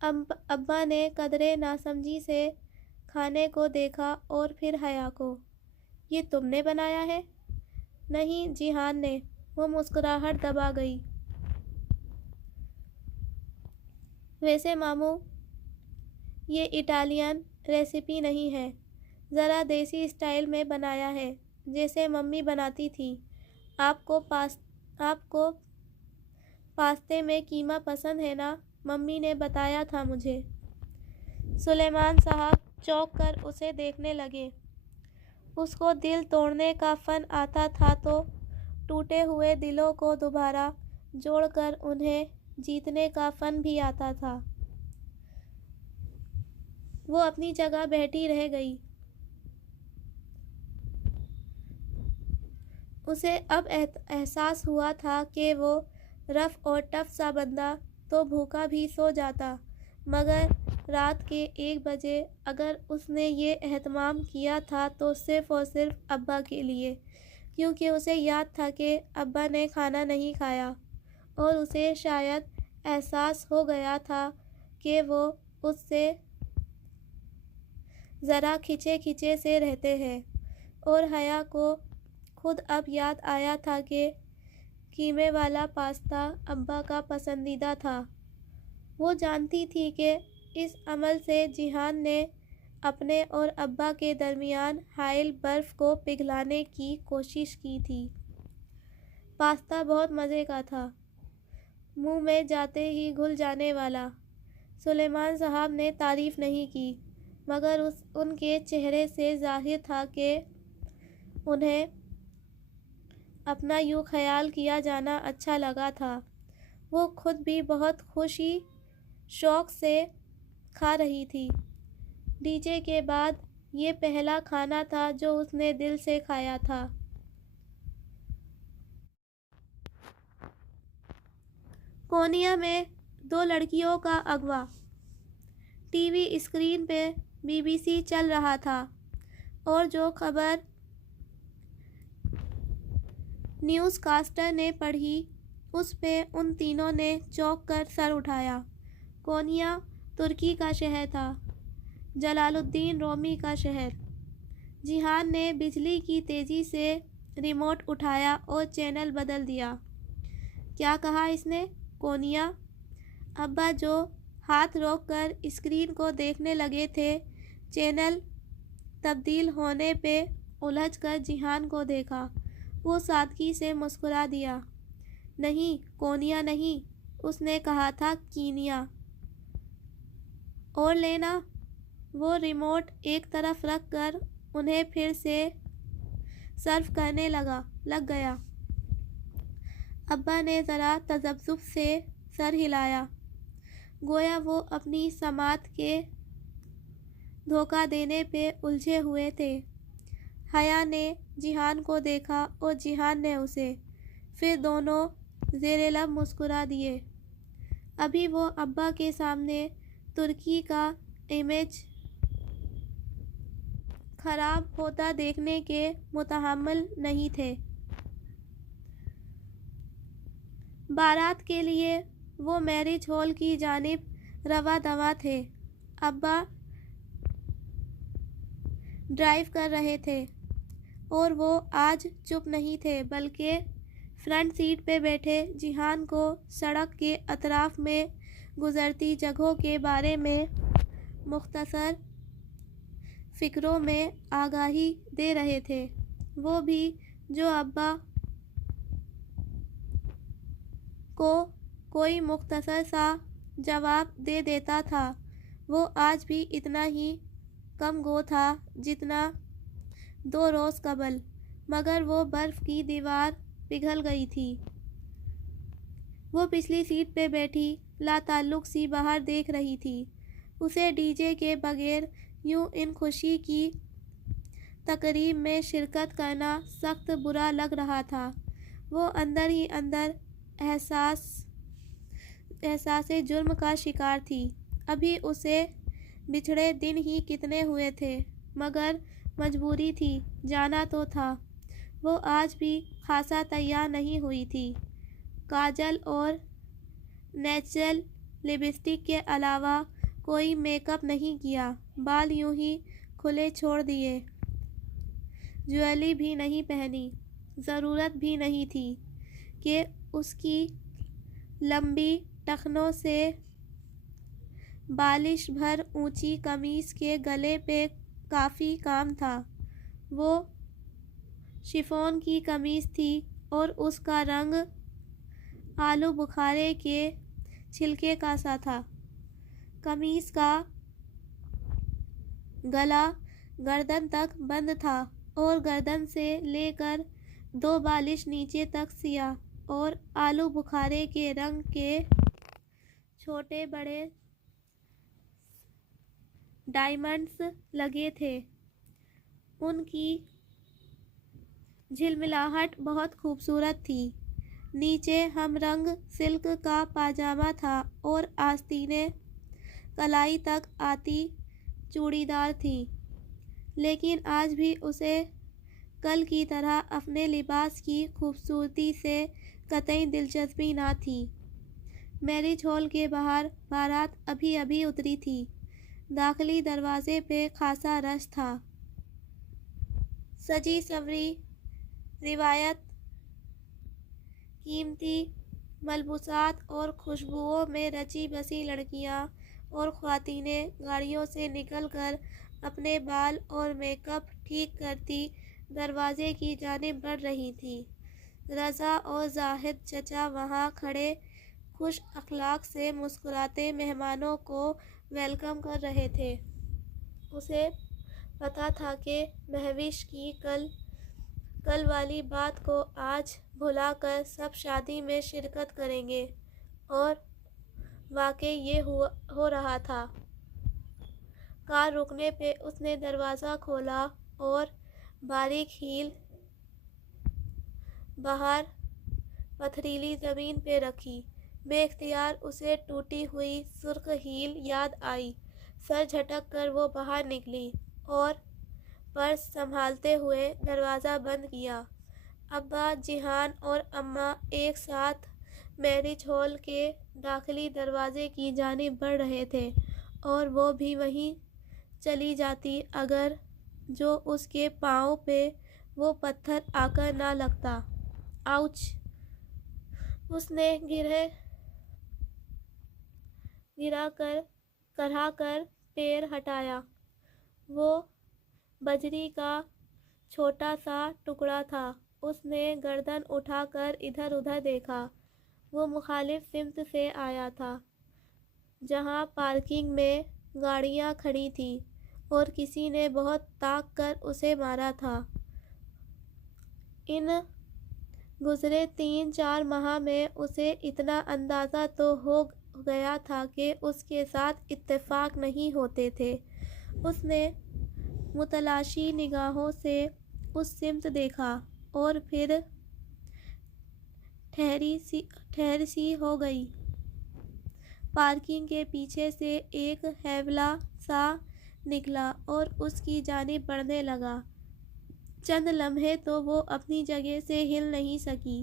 ابا نے قدرے ناسمجھی سے کھانے کو دیکھا اور پھر حیا کو۔ یہ تم نے بنایا ہے؟ نہیں، جیحان نے۔ وہ مسکراہٹ دبا گئی۔ ویسے ماموں، یہ اٹالین ریسیپی نہیں ہے، ذرا دیسی اسٹائل میں بنایا ہے، جیسے ممی بناتی تھی۔ آپ کو پاستے میں قیمہ پسند ہے نا؟ ممی نے بتایا تھا مجھے۔ سلیمان صاحب چونک کر اسے دیکھنے لگے۔ اس کو دل توڑنے کا فن آتا تھا تو ٹوٹے ہوئے دلوں کو دوبارہ جوڑ کر انہیں جیتنے کا فن بھی آتا تھا۔ وہ اپنی جگہ بیٹھی رہ گئی۔ اسے اب احساس ہوا تھا کہ وہ رف اور ٹف سا بندہ تو بھوکا بھی سو جاتا، مگر رات کے 1 بجے اگر اس نے یہ اہتمام کیا تھا تو صرف اور صرف ابا کے لیے، کیونکہ اسے یاد تھا کہ ابا نے کھانا نہیں کھایا، اور اسے شاید احساس ہو گیا تھا کہ وہ اس سے ذرا کھچے سے رہتے ہیں، اور حیا کو خود اب یاد آیا تھا کہ قیمے والا پاستا ابا کا پسندیدہ تھا۔ وہ جانتی تھی کہ اس عمل سے جیحان نے اپنے اور ابا کے درمیان حائل برف کو پگھلانے کی کوشش کی تھی۔ پاستا بہت مزے کا تھا، منہ میں جاتے ہی گھل جانے والا۔ سلیمان صاحب نے تعریف نہیں کی، مگر ان کے چہرے سے ظاہر تھا کہ انہیں اپنا یوں خیال کیا جانا اچھا لگا تھا۔ وہ خود بھی بہت خوشی شوق سے کھا رہی تھی۔ ڈی جے کے بعد یہ پہلا کھانا تھا جو اس نے دل سے کھایا تھا۔ کونیا میں 2 لڑکیوں کا اغوا۔ ٹی وی اسکرین پہ BBC چل رہا تھا، اور جو خبر نیوز کاسٹر نے پڑھی اس پہ ان تینوں نے چونک کر سر اٹھایا۔ کونیا ترکی کا شہر تھا، جلال الدین رومی کا شہر۔ جیحان نے بجلی کی تیزی سے ریموٹ اٹھایا اور چینل بدل دیا۔ کیا کہا اس نے؟ کونیا۔ ابا جو ہاتھ روک کر اسکرین کو دیکھنے لگے تھے، چینل تبدیل ہونے پہ الجھ کر جیحان کو دیکھا۔ وہ سادگی سے مسکرا دیا۔ نہیں کونیا نہیں، اس نے کہا تھا کینیا۔ اور لینا؟ وہ ریموٹ ایک طرف رکھ کر انہیں پھر سے سرو کرنے لگ گیا۔ ابا نے ذرا تذبذب سے سر ہلایا، گویا وہ اپنی سماعت کے دھوکہ دینے پہ الجھے ہوئے تھے۔ حیا نے جیحان کو دیکھا اور جیحان نے اسے، پھر دونوں زیر لب مسکرا دیے۔ ابھی وہ ابا کے سامنے ترکی کا امیج خراب ہوتا دیکھنے کے متحمل نہیں تھے۔ بارات کے لیے وہ میرج ہال کی جانب رواں دواں تھے۔ ابا ڈرائیو کر رہے تھے، اور وہ آج چپ نہیں تھے، بلکہ فرنٹ سیٹ پہ بیٹھے جیحان کو سڑک کے اطراف میں گزرتی جگہوں کے بارے میں مختصر فقروں میں آگاہی دے رہے تھے۔ وہ بھی جو ابا کو کوئی مختصر سا جواب دے دیتا تھا، وہ آج بھی اتنا ہی کم گو تھا جتنا 2 روز قبل، مگر وہ برف کی دیوار پگھل گئی تھی۔ وہ پچھلی سیٹ پہ بیٹھی لاتعلق سی باہر دیکھ رہی تھی۔ اسے ڈی جے کے بغیر یوں ان خوشی کی تقریب میں شرکت کرنا سخت برا لگ رہا تھا۔ وہ اندر ہی اندر احساس جرم کا شکار تھی۔ ابھی اسے بچھڑے دن ہی کتنے ہوئے تھے، مگر مجبوری تھی، جانا تو تھا۔ وہ آج بھی خاصا تیار نہیں ہوئی تھی۔ کاجل اور نیچرل لپسٹک کے علاوہ کوئی میک اپ نہیں کیا، بال یوں ہی کھلے چھوڑ دیے، جویلری بھی نہیں پہنی۔ ضرورت بھی نہیں تھی کہ اس کی لمبی ٹخنوں سے بالش بھر اونچی قمیص کے گلے پہ کافی کام تھا۔ وہ شفون کی قمیص تھی اور اس کا رنگ آلو بخارے کے چھلکے کا سا تھا۔ قمیص کا گلا گردن تک بند تھا اور گردن سے لے کر دو بالش نیچے تک سیاہ اور آلو بخارے کے رنگ کے چھوٹے بڑے ڈائمنڈز لگے تھے۔ ان کی جھلملاہٹ بہت خوبصورت تھی۔ نیچے ہم رنگ سلک کا پاجامہ تھا اور آستینیں کلائی تک آتی چوڑی دار تھیں، لیکن آج بھی اسے کل کی طرح اپنے لباس کی خوبصورتی سے قطعی دلچسپی نہ تھی۔ میرج ہال کے باہر بارات ابھی ابھی اتری تھی۔ داخلی دروازے پہ خاصا رش تھا۔ سجی سنوری، روایت قیمتی ملبوسات اور خوشبوؤں میں رچی بسی لڑکیاں اور خواتینیں گاڑیوں سے نکل کر اپنے بال اور میک اپ ٹھیک کرتی دروازے کی جانب بڑھ رہی تھیں۔ رضا اور زاہد چچا وہاں کھڑے خوش اخلاق سے مسکراتے مہمانوں کو ویلکم کر رہے تھے۔ اسے پتہ تھا کہ مہوش کی کل والی بات کو آج بھلا کر سب شادی میں شرکت کریں گے، اور واقعی یہ ہو رہا تھا۔ کار رکنے پہ اس نے دروازہ کھولا اور باریک ہیل باہر پتھریلی زمین پہ رکھی۔ بے اختیار اسے ٹوٹی ہوئی سرخ ہیل یاد آئی۔ سر جھٹک کر وہ باہر نکلی اور پرس سنبھالتے ہوئے دروازہ بند کیا۔ ابا جیحان اور اماں ایک ساتھ میرج ہال کے داخلی دروازے کی جانب بڑھ رہے تھے اور وہ بھی وہیں چلی جاتی اگر جو اس کے پاؤں پہ وہ پتھر آ کر نہ لگتا۔ آؤچ! اس نے کرا کر پیر ہٹایا۔ وہ بجری کا چھوٹا سا ٹکڑا تھا۔ اس نے گردن اٹھا کر ادھر ادھر دیکھا۔ وہ مخالف سمت سے آیا تھا، جہاں پارکنگ میں گاڑیاں کھڑی تھیں اور کسی نے بہت تاک کر اسے مارا تھا۔ ان گزرے 3-4 ماہ میں اسے اتنا اندازہ تو ہو گیا تھا کہ اس کے ساتھ اتفاق نہیں ہوتے تھے۔ اس نے متلاشی نگاہوں سے اس سمت دیکھا اور پھر ٹھہر سی ہو گئی۔ پارکنگ کے پیچھے سے ایک ہیولا سا نکلا اور اس کی جانب بڑھنے لگا۔ چند لمحے تو وہ اپنی جگہ سے ہل نہیں سکی۔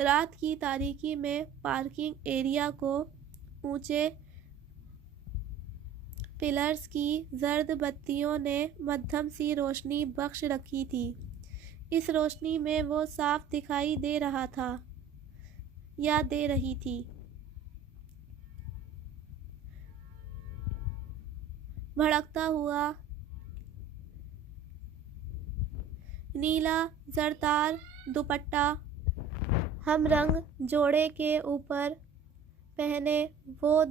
رات کی تاریکی میں پارکنگ ایریا کو اونچے پلرز کی زرد بتیوں نے مدھم سی روشنی بخش رکھی تھی۔ اس روشنی میں وہ صاف دکھائی دے رہا تھا یا دے رہی تھی۔ بھڑکتا ہوا نیلا زرتار دوپٹہ ہم رنگ جوڑے کے اوپر پہنے وہ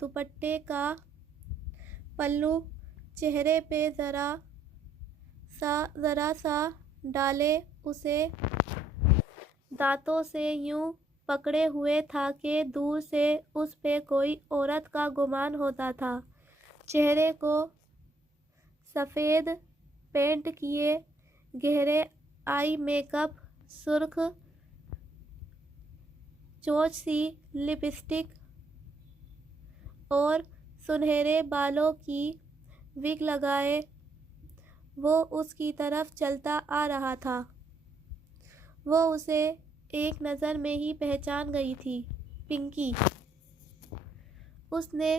دوپٹے کا پلو چہرے پہ ذرا سا ڈالے اسے دانتوں سے یوں پکڑے ہوئے تھا کہ دور سے اس پہ کوئی عورت کا گمان ہوتا تھا۔ چہرے کو سفید پینٹ کیے گہرے آئی میک اپ، سرخ چونچ سی لپسٹک اور سنہرے بالوں کی وگ لگائے وہ اس کی طرف چلتا آ رہا تھا۔ وہ اسے ایک نظر میں ہی پہچان گئی تھی۔ پنکی اس نے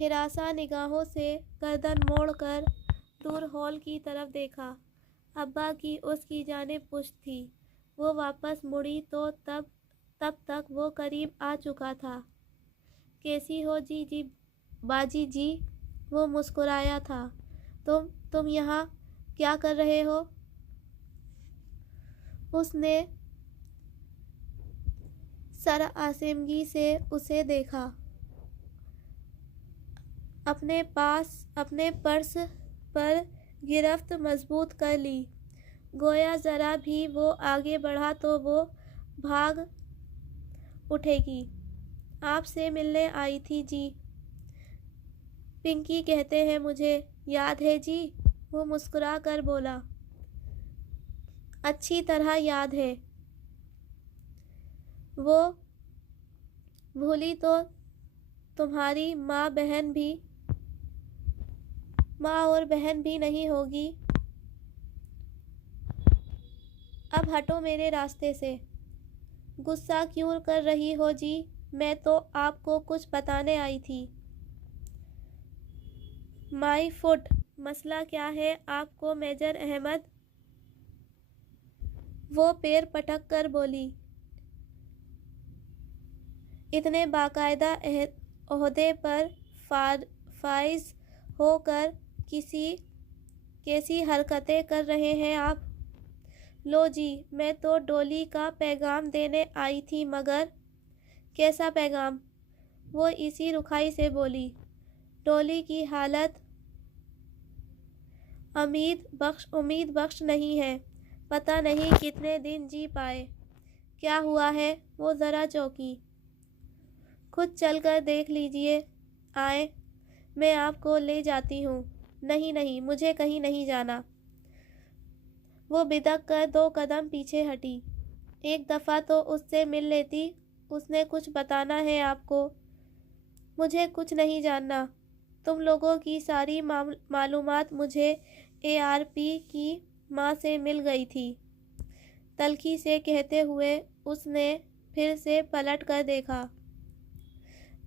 ہراساں نگاہوں سے گردن موڑ کر دور ہال کی طرف دیکھا۔ ابا کی اس کی جانب پشت تھی۔ وہ واپس مڑی تو تب تک وہ قریب آ چکا تھا۔ کیسی ہو جی باجی جی؟ وہ مسکرایا تھا۔ تم یہاں کیا کر رہے ہو؟ اس نے سراسیمگی سے اسے دیکھا۔ اپنے پرس پر گرفت مضبوط کر لی، گویا ذرا بھی وہ آگے بڑھا تو وہ بھاگ اٹھے گی۔ آپ سے ملنے آئی تھی جی، پنکی کہتے ہیں مجھے، یاد ہے جی؟ وہ مسکرا کر بولا۔ اچھی طرح یاد ہے۔ وہ بھولی تو تمہاری ماں اور بہن بھی نہیں ہوگی۔ اب ہٹو میرے راستے سے۔ غصہ کیوں کر رہی ہو جی؟ میں تو آپ کو کچھ بتانے آئی تھی۔ مائی فٹ، مسئلہ کیا ہے آپ کو میجر احمد؟ وہ پیر پٹک کر بولی۔ اتنے باقاعدہ عہدے پر فائز ہو کر کیسی حرکتیں کر رہے ہیں آپ؟ لو جی، میں تو ڈولی کا پیغام دینے آئی تھی مگر… کیسا پیغام؟ وہ اسی رکھائی سے بولی۔ ڈولی کی حالت امید بخش نہیں ہے، پتہ نہیں کتنے دن جی پائے۔ کیا ہوا ہے؟ وہ ذرا چونکی۔ خود چل کر دیکھ لیجئے، آئیں، میں آپ کو لے جاتی ہوں۔ نہیں، مجھے کہیں نہیں جانا۔ وہ بدک کر 2 قدم پیچھے ہٹی۔ ایک دفعہ تو اس سے مل لیتی، اس نے کچھ بتانا ہے آپ کو۔ مجھے کچھ نہیں جاننا۔ تم لوگوں کی ساری معلومات مجھے ARP کی ماں سے مل گئی تھی، تلخی سے کہتے ہوئے اس نے پھر سے پلٹ کر دیکھا۔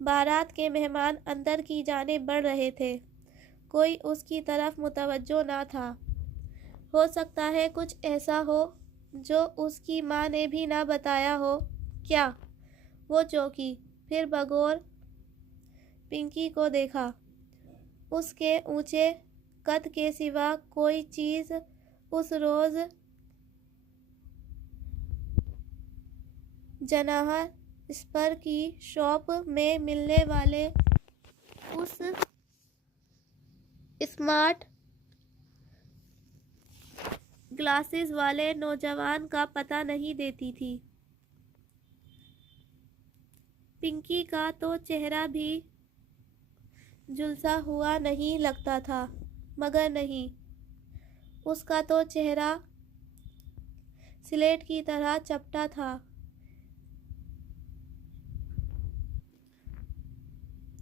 بارات کے مہمان اندر کی جانب بڑھ رہے تھے، کوئی اس کی طرف متوجہ نہ تھا۔ ہو سکتا ہے کچھ ایسا ہو جو اس کی ماں نے بھی نہ بتایا ہو۔ کیا؟ وہ چونکی، پھر بغور پنکی کو دیکھا۔ اس کے اونچے قد کے سوا کوئی چیز اس روز جناح اسپر کی شاپ میں ملنے والے اس اسمارٹ گلاسز والے نوجوان کا پتہ نہیں دیتی تھی۔ پنکی کا تو چہرہ بھی جھلسا ہوا نہیں لگتا تھا، مگر نہیں، اس کا تو چہرہ سلیٹ کی طرح چپٹا تھا۔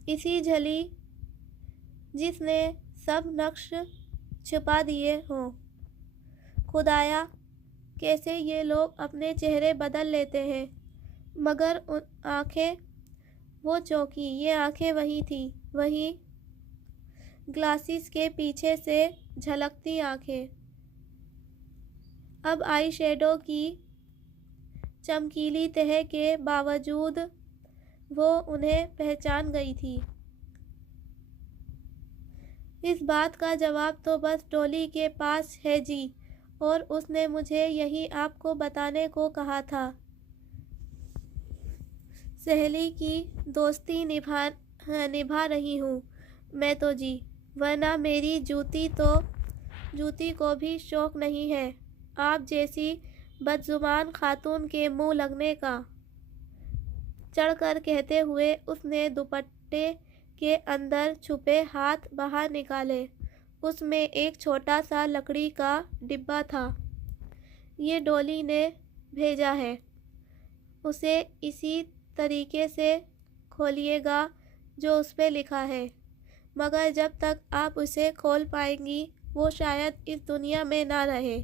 ایسی جھلی جس نے سب نقش چھپا دیے ہوں۔ خدایا، کیسے یہ لوگ اپنے چہرے بدل لیتے ہیں؟ مگر آنکھیں… وہ چونکی، یہ آنکھیں وہی تھیں، وہی گلاسز کے پیچھے سے جھلکتی آنکھیں۔ اب آئی شیڈو کی چمکیلی تہہ کے باوجود وہ انہیں پہچان گئی تھی۔ اس بات کا جواب تو بس ڈولی کے پاس ہے جی، اور اس نے مجھے یہی آپ کو بتانے کو کہا تھا۔ سہیلی کی دوستی نبھا رہی ہوں میں تو جی، ورنہ میری جوتی کو بھی شوق نہیں ہے آپ جیسی بدزبان خاتون کے منہ لگنے کا۔ چڑھ کر کہتے ہوئے اس نے دوپٹے کے اندر چھپے ہاتھ باہر نکالے۔ اس میں ایک چھوٹا سا لکڑی کا ڈبہ تھا۔ یہ ڈولی نے بھیجا ہے، اسے اسی طریقے سے کھولیے گا جو اس پہ لکھا ہے، مگر جب تک آپ اسے کھول پائیں گی وہ شاید اس دنیا میں نہ رہے۔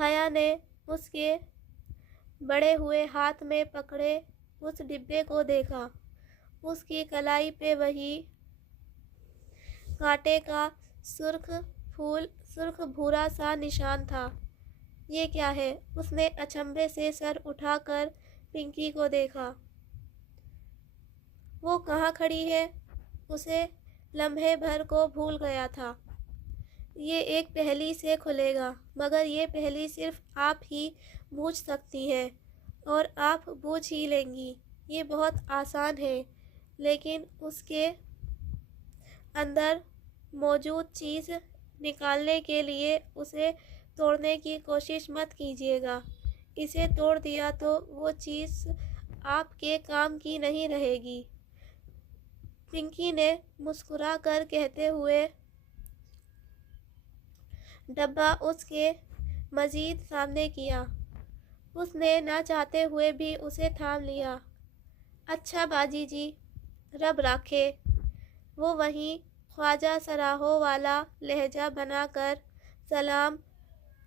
حیا نے اس کے بڑے ہوئے ہاتھ میں پکڑے اس ڈبے کو دیکھا۔ اس کی کلائی پہ وہی کانٹے کا سرخ بھورا سا نشان تھا۔ یہ کیا ہے؟ اس نے اچنبھے سے سر اٹھا کر پنکی کو دیکھا۔ وہ کہاں کھڑی ہے؟ اسے لمحے بھر کو بھول گیا تھا۔ یہ ایک پہیلی سے کھلے گا، مگر یہ پہیلی صرف آپ ہی بوجھ سکتی ہیں، اور آپ بوجھ ہی لیں گی۔ یہ بہت آسان ہے، لیکن اس کے اندر موجود چیز نکالنے کے لیے اسے توڑنے کی کوشش مت کیجیے گا۔ اسے توڑ دیا تو وہ چیز آپ کے کام کی نہیں رہے گی۔ پنکی نے مسکرا کر کہتے ہوئے ڈبہ اس کے مزید سامنے کیا۔ اس نے نہ چاہتے ہوئے بھی اسے تھام لیا۔ اچھا باجی جی، رب راکھے۔ وہ وہیں خواجہ سراہوں والا لہجہ بنا کر سلام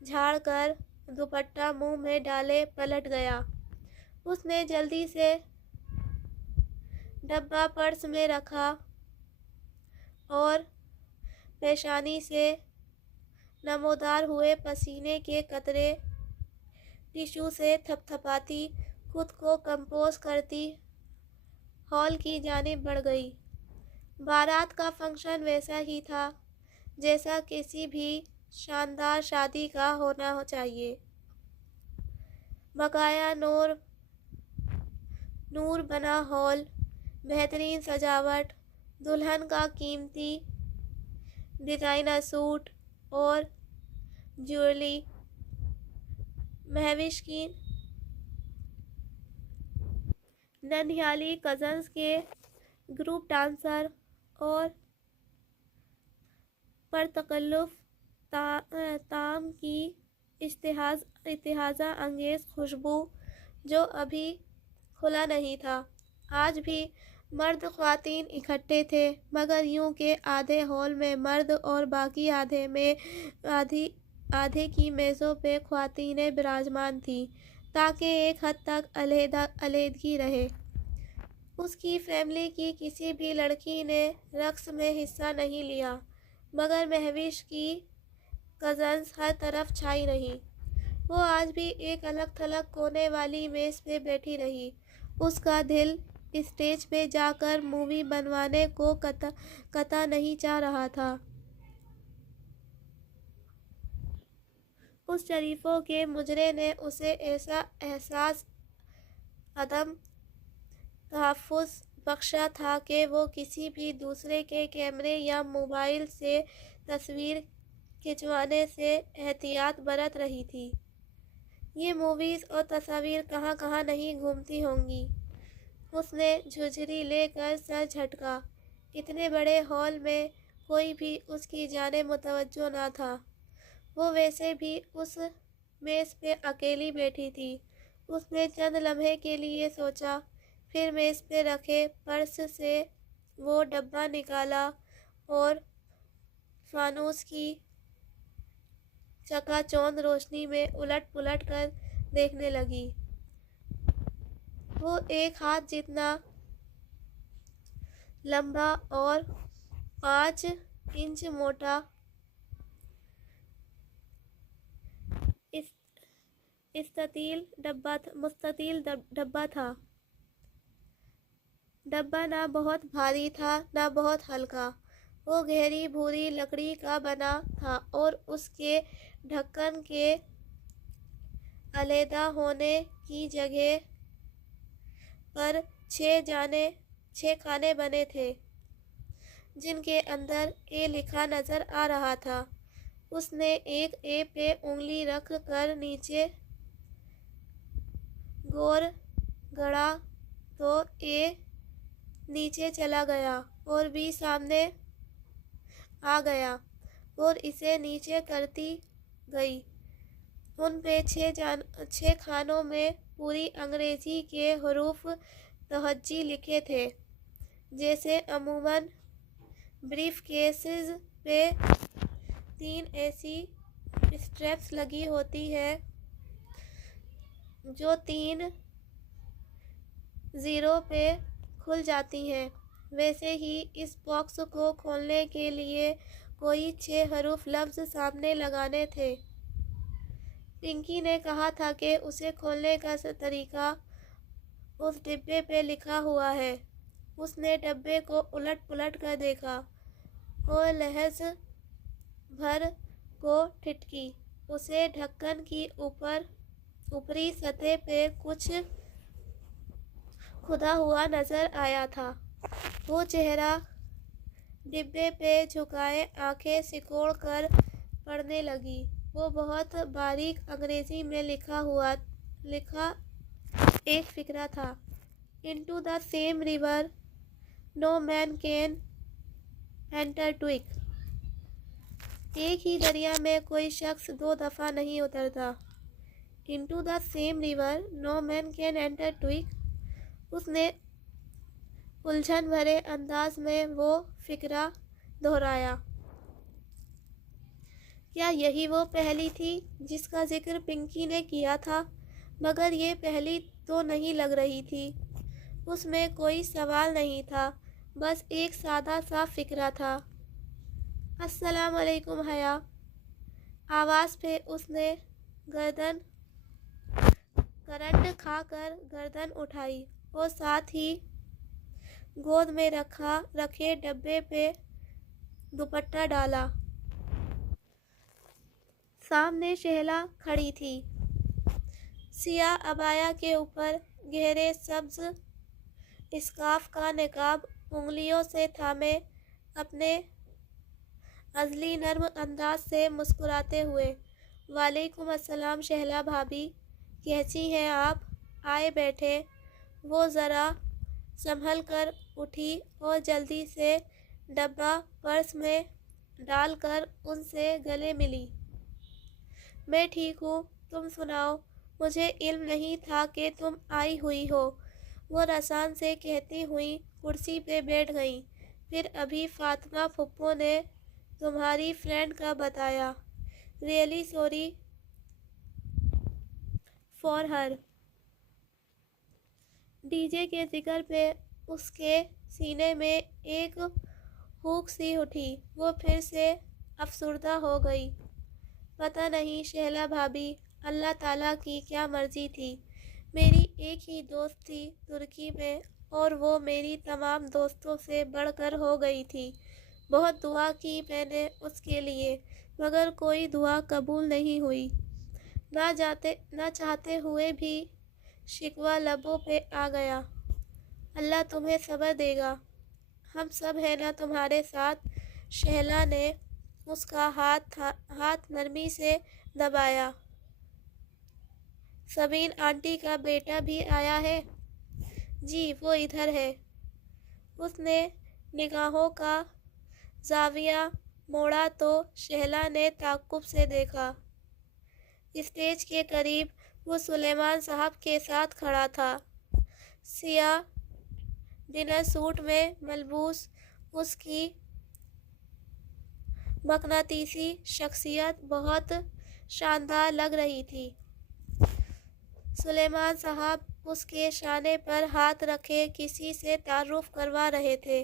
جھاڑ کر دوپٹہ منہ میں ڈالے پلٹ گیا۔ اس نے جلدی سے ڈبہ پرس میں رکھا اور پیشانی سے نمودار ہوئے پسینے کے قطرے ٹشو سے تھپ تھپاتی خود کو کمپوز کرتی ہال کی جانب بڑھ گئی۔ بارات کا فنکشن ویسا ہی تھا جیسا کسی بھی شاندار شادی کا ہونا چاہیے۔ بقایا نور بنا ہال، بہترین سجاوٹ، دلہن کا قیمتی ڈیزائنر سوٹ اور جیولری، مہوش کی ننھیالی کزنز کے گروپ ڈانسر اور پرتکلف طعام کی اشتہا انگیز خوشبو جو ابھی کھلا نہیں تھا۔ آج بھی مرد خواتین اکٹھے تھے، مگر یوں کہ آدھے ہال میں مرد اور باقی آدھے کی میزوں پہ خواتینیں براجمان تھیں، تاکہ ایک حد تک علیحدگی رہے۔ اس کی فیملی کی کسی بھی لڑکی نے رقص میں حصہ نہیں لیا، مگر مہوش کی کزنز ہر طرف چھائی رہیں۔ وہ آج بھی ایک الگ تھلگ کونے والی میز پہ بیٹھی رہی۔ اس کا دل اسٹیج پہ جا کر مووی بنوانے کو قطع نہیں چاہ رہا تھا۔ اس شریفوں کے مجرے نے اسے ایسا احساس عدم تحفظ بخشا تھا کہ وہ کسی بھی دوسرے کے کیمرے یا موبائل سے تصویر کھنچوانے سے احتیاط برت رہی تھی۔ یہ موویز اور تصاویر کہاں کہاں نہیں گھومتی ہوں گی۔ اس نے جھجری لے کر سر جھٹکا۔ اتنے بڑے ہال میں کوئی بھی اس کی جانب متوجہ نہ تھا۔ وہ ویسے بھی اس میز پہ اکیلی بیٹھی تھی۔ اس نے چند لمحے کے لیے سوچا، پھر میز پہ رکھے پرس سے وہ ڈبہ نکالا اور فانوس کی چکا چوندھ روشنی میں الٹ پلٹ کر دیکھنے لگی۔ وہ ایک ہاتھ جتنا لمبا اور 5 انچ موٹا مستطیل ڈبہ تھا۔ ڈبہ نہ بہت بھاری تھا نہ بہت ہلکا۔ وہ گہری بھوری لکڑی کا بنا تھا اور اس کے ڈھکن کے علیحدہ ہونے کی جگہ پر 6 خانے بنے تھے، جن کے اندر اے لکھا نظر آ رہا تھا۔ اس نے ایک اے پہ انگلی رکھ کر نیچے غور گڑا تو اے نیچے چلا گیا اور بی سامنے آ گیا اور اسے نیچے کرتی گئی۔ ان پہ 6 خانوں میں پوری انگریزی کے حروف تہجی لکھے تھے، جیسے عموماً بریف کیسز پہ 3 ایسی اسٹریپس لگی ہوتی ہیں جو 3 0 پہ کھل جاتی ہیں۔ ویسے ہی اس باکس کو کھولنے کے لیے کوئی 6 حروف لفظ سامنے لگانے تھے۔ پنکی نے کہا تھا کہ اسے کھولنے کا طریقہ اس ڈبے پہ لکھا ہوا ہے۔ اس نے ڈبے کو الٹ پلٹ کر دیکھا اور لحظ بھر کو ٹھٹکی۔ اسے ڈھکن کی اوپری سطح پہ کچھ کھدا ہوا نظر آیا تھا۔ وہ چہرہ ڈبے پہ جھکائے آنکھیں سکوڑ کر پڑھنے لگی۔ وہ بہت باریک انگریزی میں لکھا ایک فقرہ تھا۔ Into the same river no man can enter twice۔ ایک ہی دریا میں کوئی شخص 2 دفعہ نہیں اترتا۔ Into the same river no man can enter twice۔ اس نے الجھن بھرے انداز میں وہ فقرہ دہرایا۔ کیا یہی وہ پہلی تھی جس کا ذکر پنکی نے کیا تھا؟ مگر یہ پہلی تو نہیں لگ رہی تھی۔ اس میں کوئی سوال نہیں تھا، بس ایک سادہ سا فقرہ تھا۔ السلام علیکم حیا۔ آواز پہ اس نے کرنٹ کھا کر گردن اٹھائی اور ساتھ ہی گود میں رکھے ڈبے پہ دوپٹہ ڈالا۔ سامنے شہلا کھڑی تھی، سیاہ عبایا کے اوپر گہرے سبز اسکارف کا نقاب انگلیوں سے تھامے، اپنے ازلی نرم انداز سے مسکراتے ہوئے۔ وعلیکم السلام شہلا بھابی، کیسی ہیں آپ؟ آئے بیٹھیں۔ وہ ذرا سنبھل کر اٹھی اور جلدی سے ڈبہ پرس میں ڈال کر ان سے گلے ملی۔ میں ٹھیک ہوں، تم سناؤ؟ مجھے علم نہیں تھا کہ تم آئی ہوئی ہو، وہ رسان سے کہتی ہوئی کرسی پہ بیٹھ گئیں۔ پھر ابھی فاطمہ پھپھو نے تمہاری فرینڈ کا بتایا۔ Really sorry for her. D J کے ذکر پہ اس کے سینے میں ایک ہوک سی اٹھی۔ وہ پھر سے افسردہ ہو گئی۔ پتہ نہیں شہلا بھابی، اللہ تعالیٰ کی کیا مرضی تھی۔ میری ایک ہی دوست تھی ترکی میں اور وہ میری تمام دوستوں سے بڑھ کر ہو گئی تھی۔ بہت دعا کی میں نے اس کے لیے، مگر کوئی دعا قبول نہیں ہوئی۔ نہ چاہتے ہوئے بھی شکوہ لبوں پہ آ گیا۔ اللہ تمہیں صبر دے گا، ہم سب ہیں نا تمہارے ساتھ۔ شہلا نے اس کا ہاتھ نرمی سے دبایا۔ سبین آنٹی کا بیٹا بھی آیا ہے؟ جی وہ ادھر ہے۔ اس نے نگاہوں کا زاویہ موڑا تو شہلا نے تعجب سے دیکھا۔ اسٹیج کے قریب وہ سلیمان صاحب کے ساتھ کھڑا تھا۔ سیاہ ڈنر سوٹ میں ملبوس اس کی مقناطیسی شخصیت بہت شاندار لگ رہی تھی۔ سلیمان صاحب اس کے شانے پر ہاتھ رکھے کسی سے تعارف کروا رہے تھے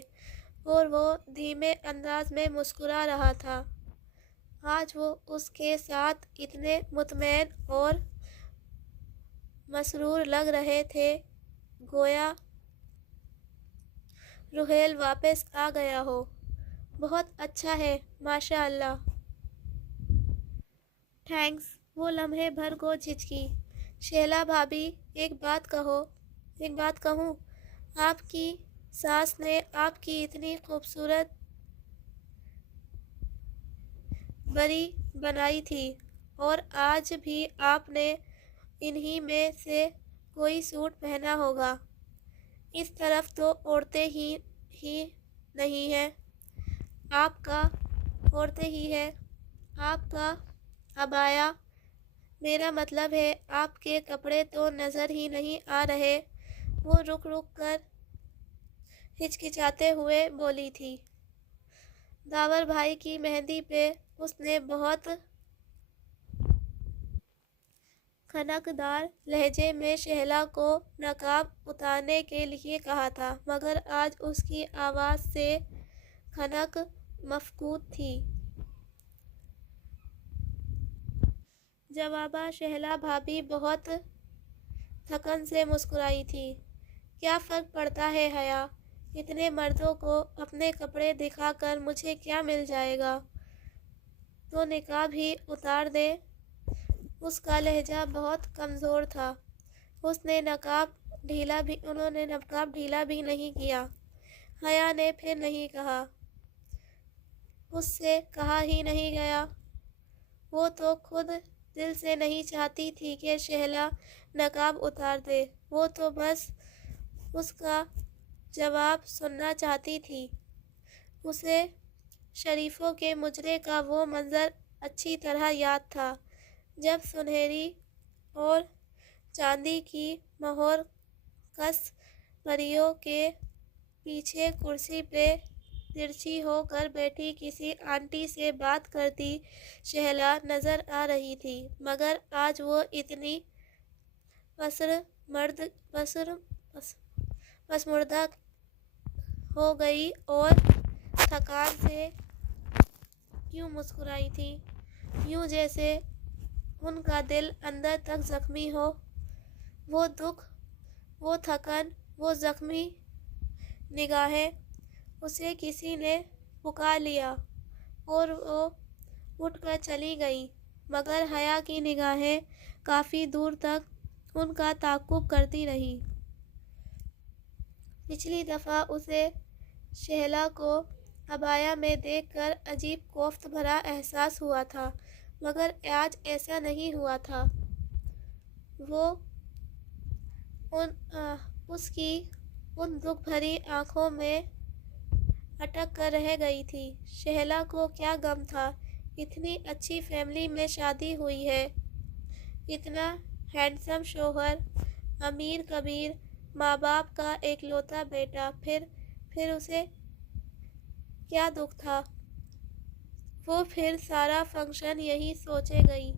اور وہ دھیمے انداز میں مسکرا رہا تھا۔ آج وہ اس کے ساتھ اتنے مطمئن اور مسرور لگ رہے تھے گویا روحیل واپس آ گیا ہو۔ بہت اچھا ہے ماشاء اللہ۔ تھینکس۔ وہ لمحے بھر کو جھجکی۔ شہلا بھابی ایک بات کہوں؟ آپ کی ساس نے آپ کی اتنی خوبصورت بری بنائی تھی اور آج بھی آپ نے انہی میں سے کوئی سوٹ پہنا ہوگا۔ اس طرف تو عورتیں ہی نہیں ہیں، آپ کا عبایا، میرا مطلب ہے آپ کے کپڑے تو نظر ہی نہیں آ رہے۔ وہ رک کر ہچکچاتے ہوئے بولی تھی۔ داور بھائی کی مہندی پہ اس نے بہت خنکدار لہجے میں شہلا کو نقاب اتارنے کے لیے کہا تھا، مگر آج اس کی آواز سے خنک مفقود تھی۔ جوابا شہلا بھابھی بہت تھکن سے مسکرائی تھی۔ کیا فرق پڑتا ہے حیا؟ اتنے مردوں کو اپنے کپڑے دکھا کر مجھے کیا مل جائے گا؟ تو نقاب ہی اتار دیں۔ اس کا لہجہ بہت کمزور تھا۔ انہوں نے نقاب ڈھیلا بھی نہیں کیا۔ حیا نے پھر نہیں کہا۔ اس سے کہا ہی نہیں گیا۔ وہ تو خود دل سے نہیں چاہتی تھی کہ شہلا نقاب اتار دے، وہ تو بس اس کا جواب سننا چاہتی تھی۔ اسے شریفوں کے مجرے کا وہ منظر اچھی طرح یاد تھا جب سنہری اور چاندی کی مہر کس پریوں کے پیچھے کرسی پہ ترچھی ہو کر بیٹھی کسی آنٹی سے بات کرتی شہلا نظر آ رہی تھی، مگر آج وہ اتنی پسماردہ ہو گئی اور تھکان سے یوں مسکرائی تھی، یوں جیسے ان کا دل اندر تک زخمی ہو۔ وہ دکھ، وہ تھکن، وہ زخمی نگاہیں، اسے کسی نے پکار لیا اور وہ اٹھ کر چلی گئی، مگر حیا کی نگاہیں کافی دور تک ان کا تعاقب کرتی رہیں۔ پچھلی دفعہ اسے شہلا کو عبایا میں دیکھ کر عجیب کوفت بھرا احساس ہوا تھا، مگر آج ایسا نہیں ہوا تھا۔ وہ اس کی ان دکھ بھری آنکھوں میں اٹک کر رہ گئی تھی۔ شہلا کو کیا غم تھا؟ اتنی اچھی فیملی میں شادی ہوئی ہے، اتنا ہینڈسم شوہر، امیر کبیر، ماں باپ کا ایک لوتا بیٹا، پھر اسے کیا دکھ تھا؟ وہ پھر سارا فنکشن یہی سوچے گئی۔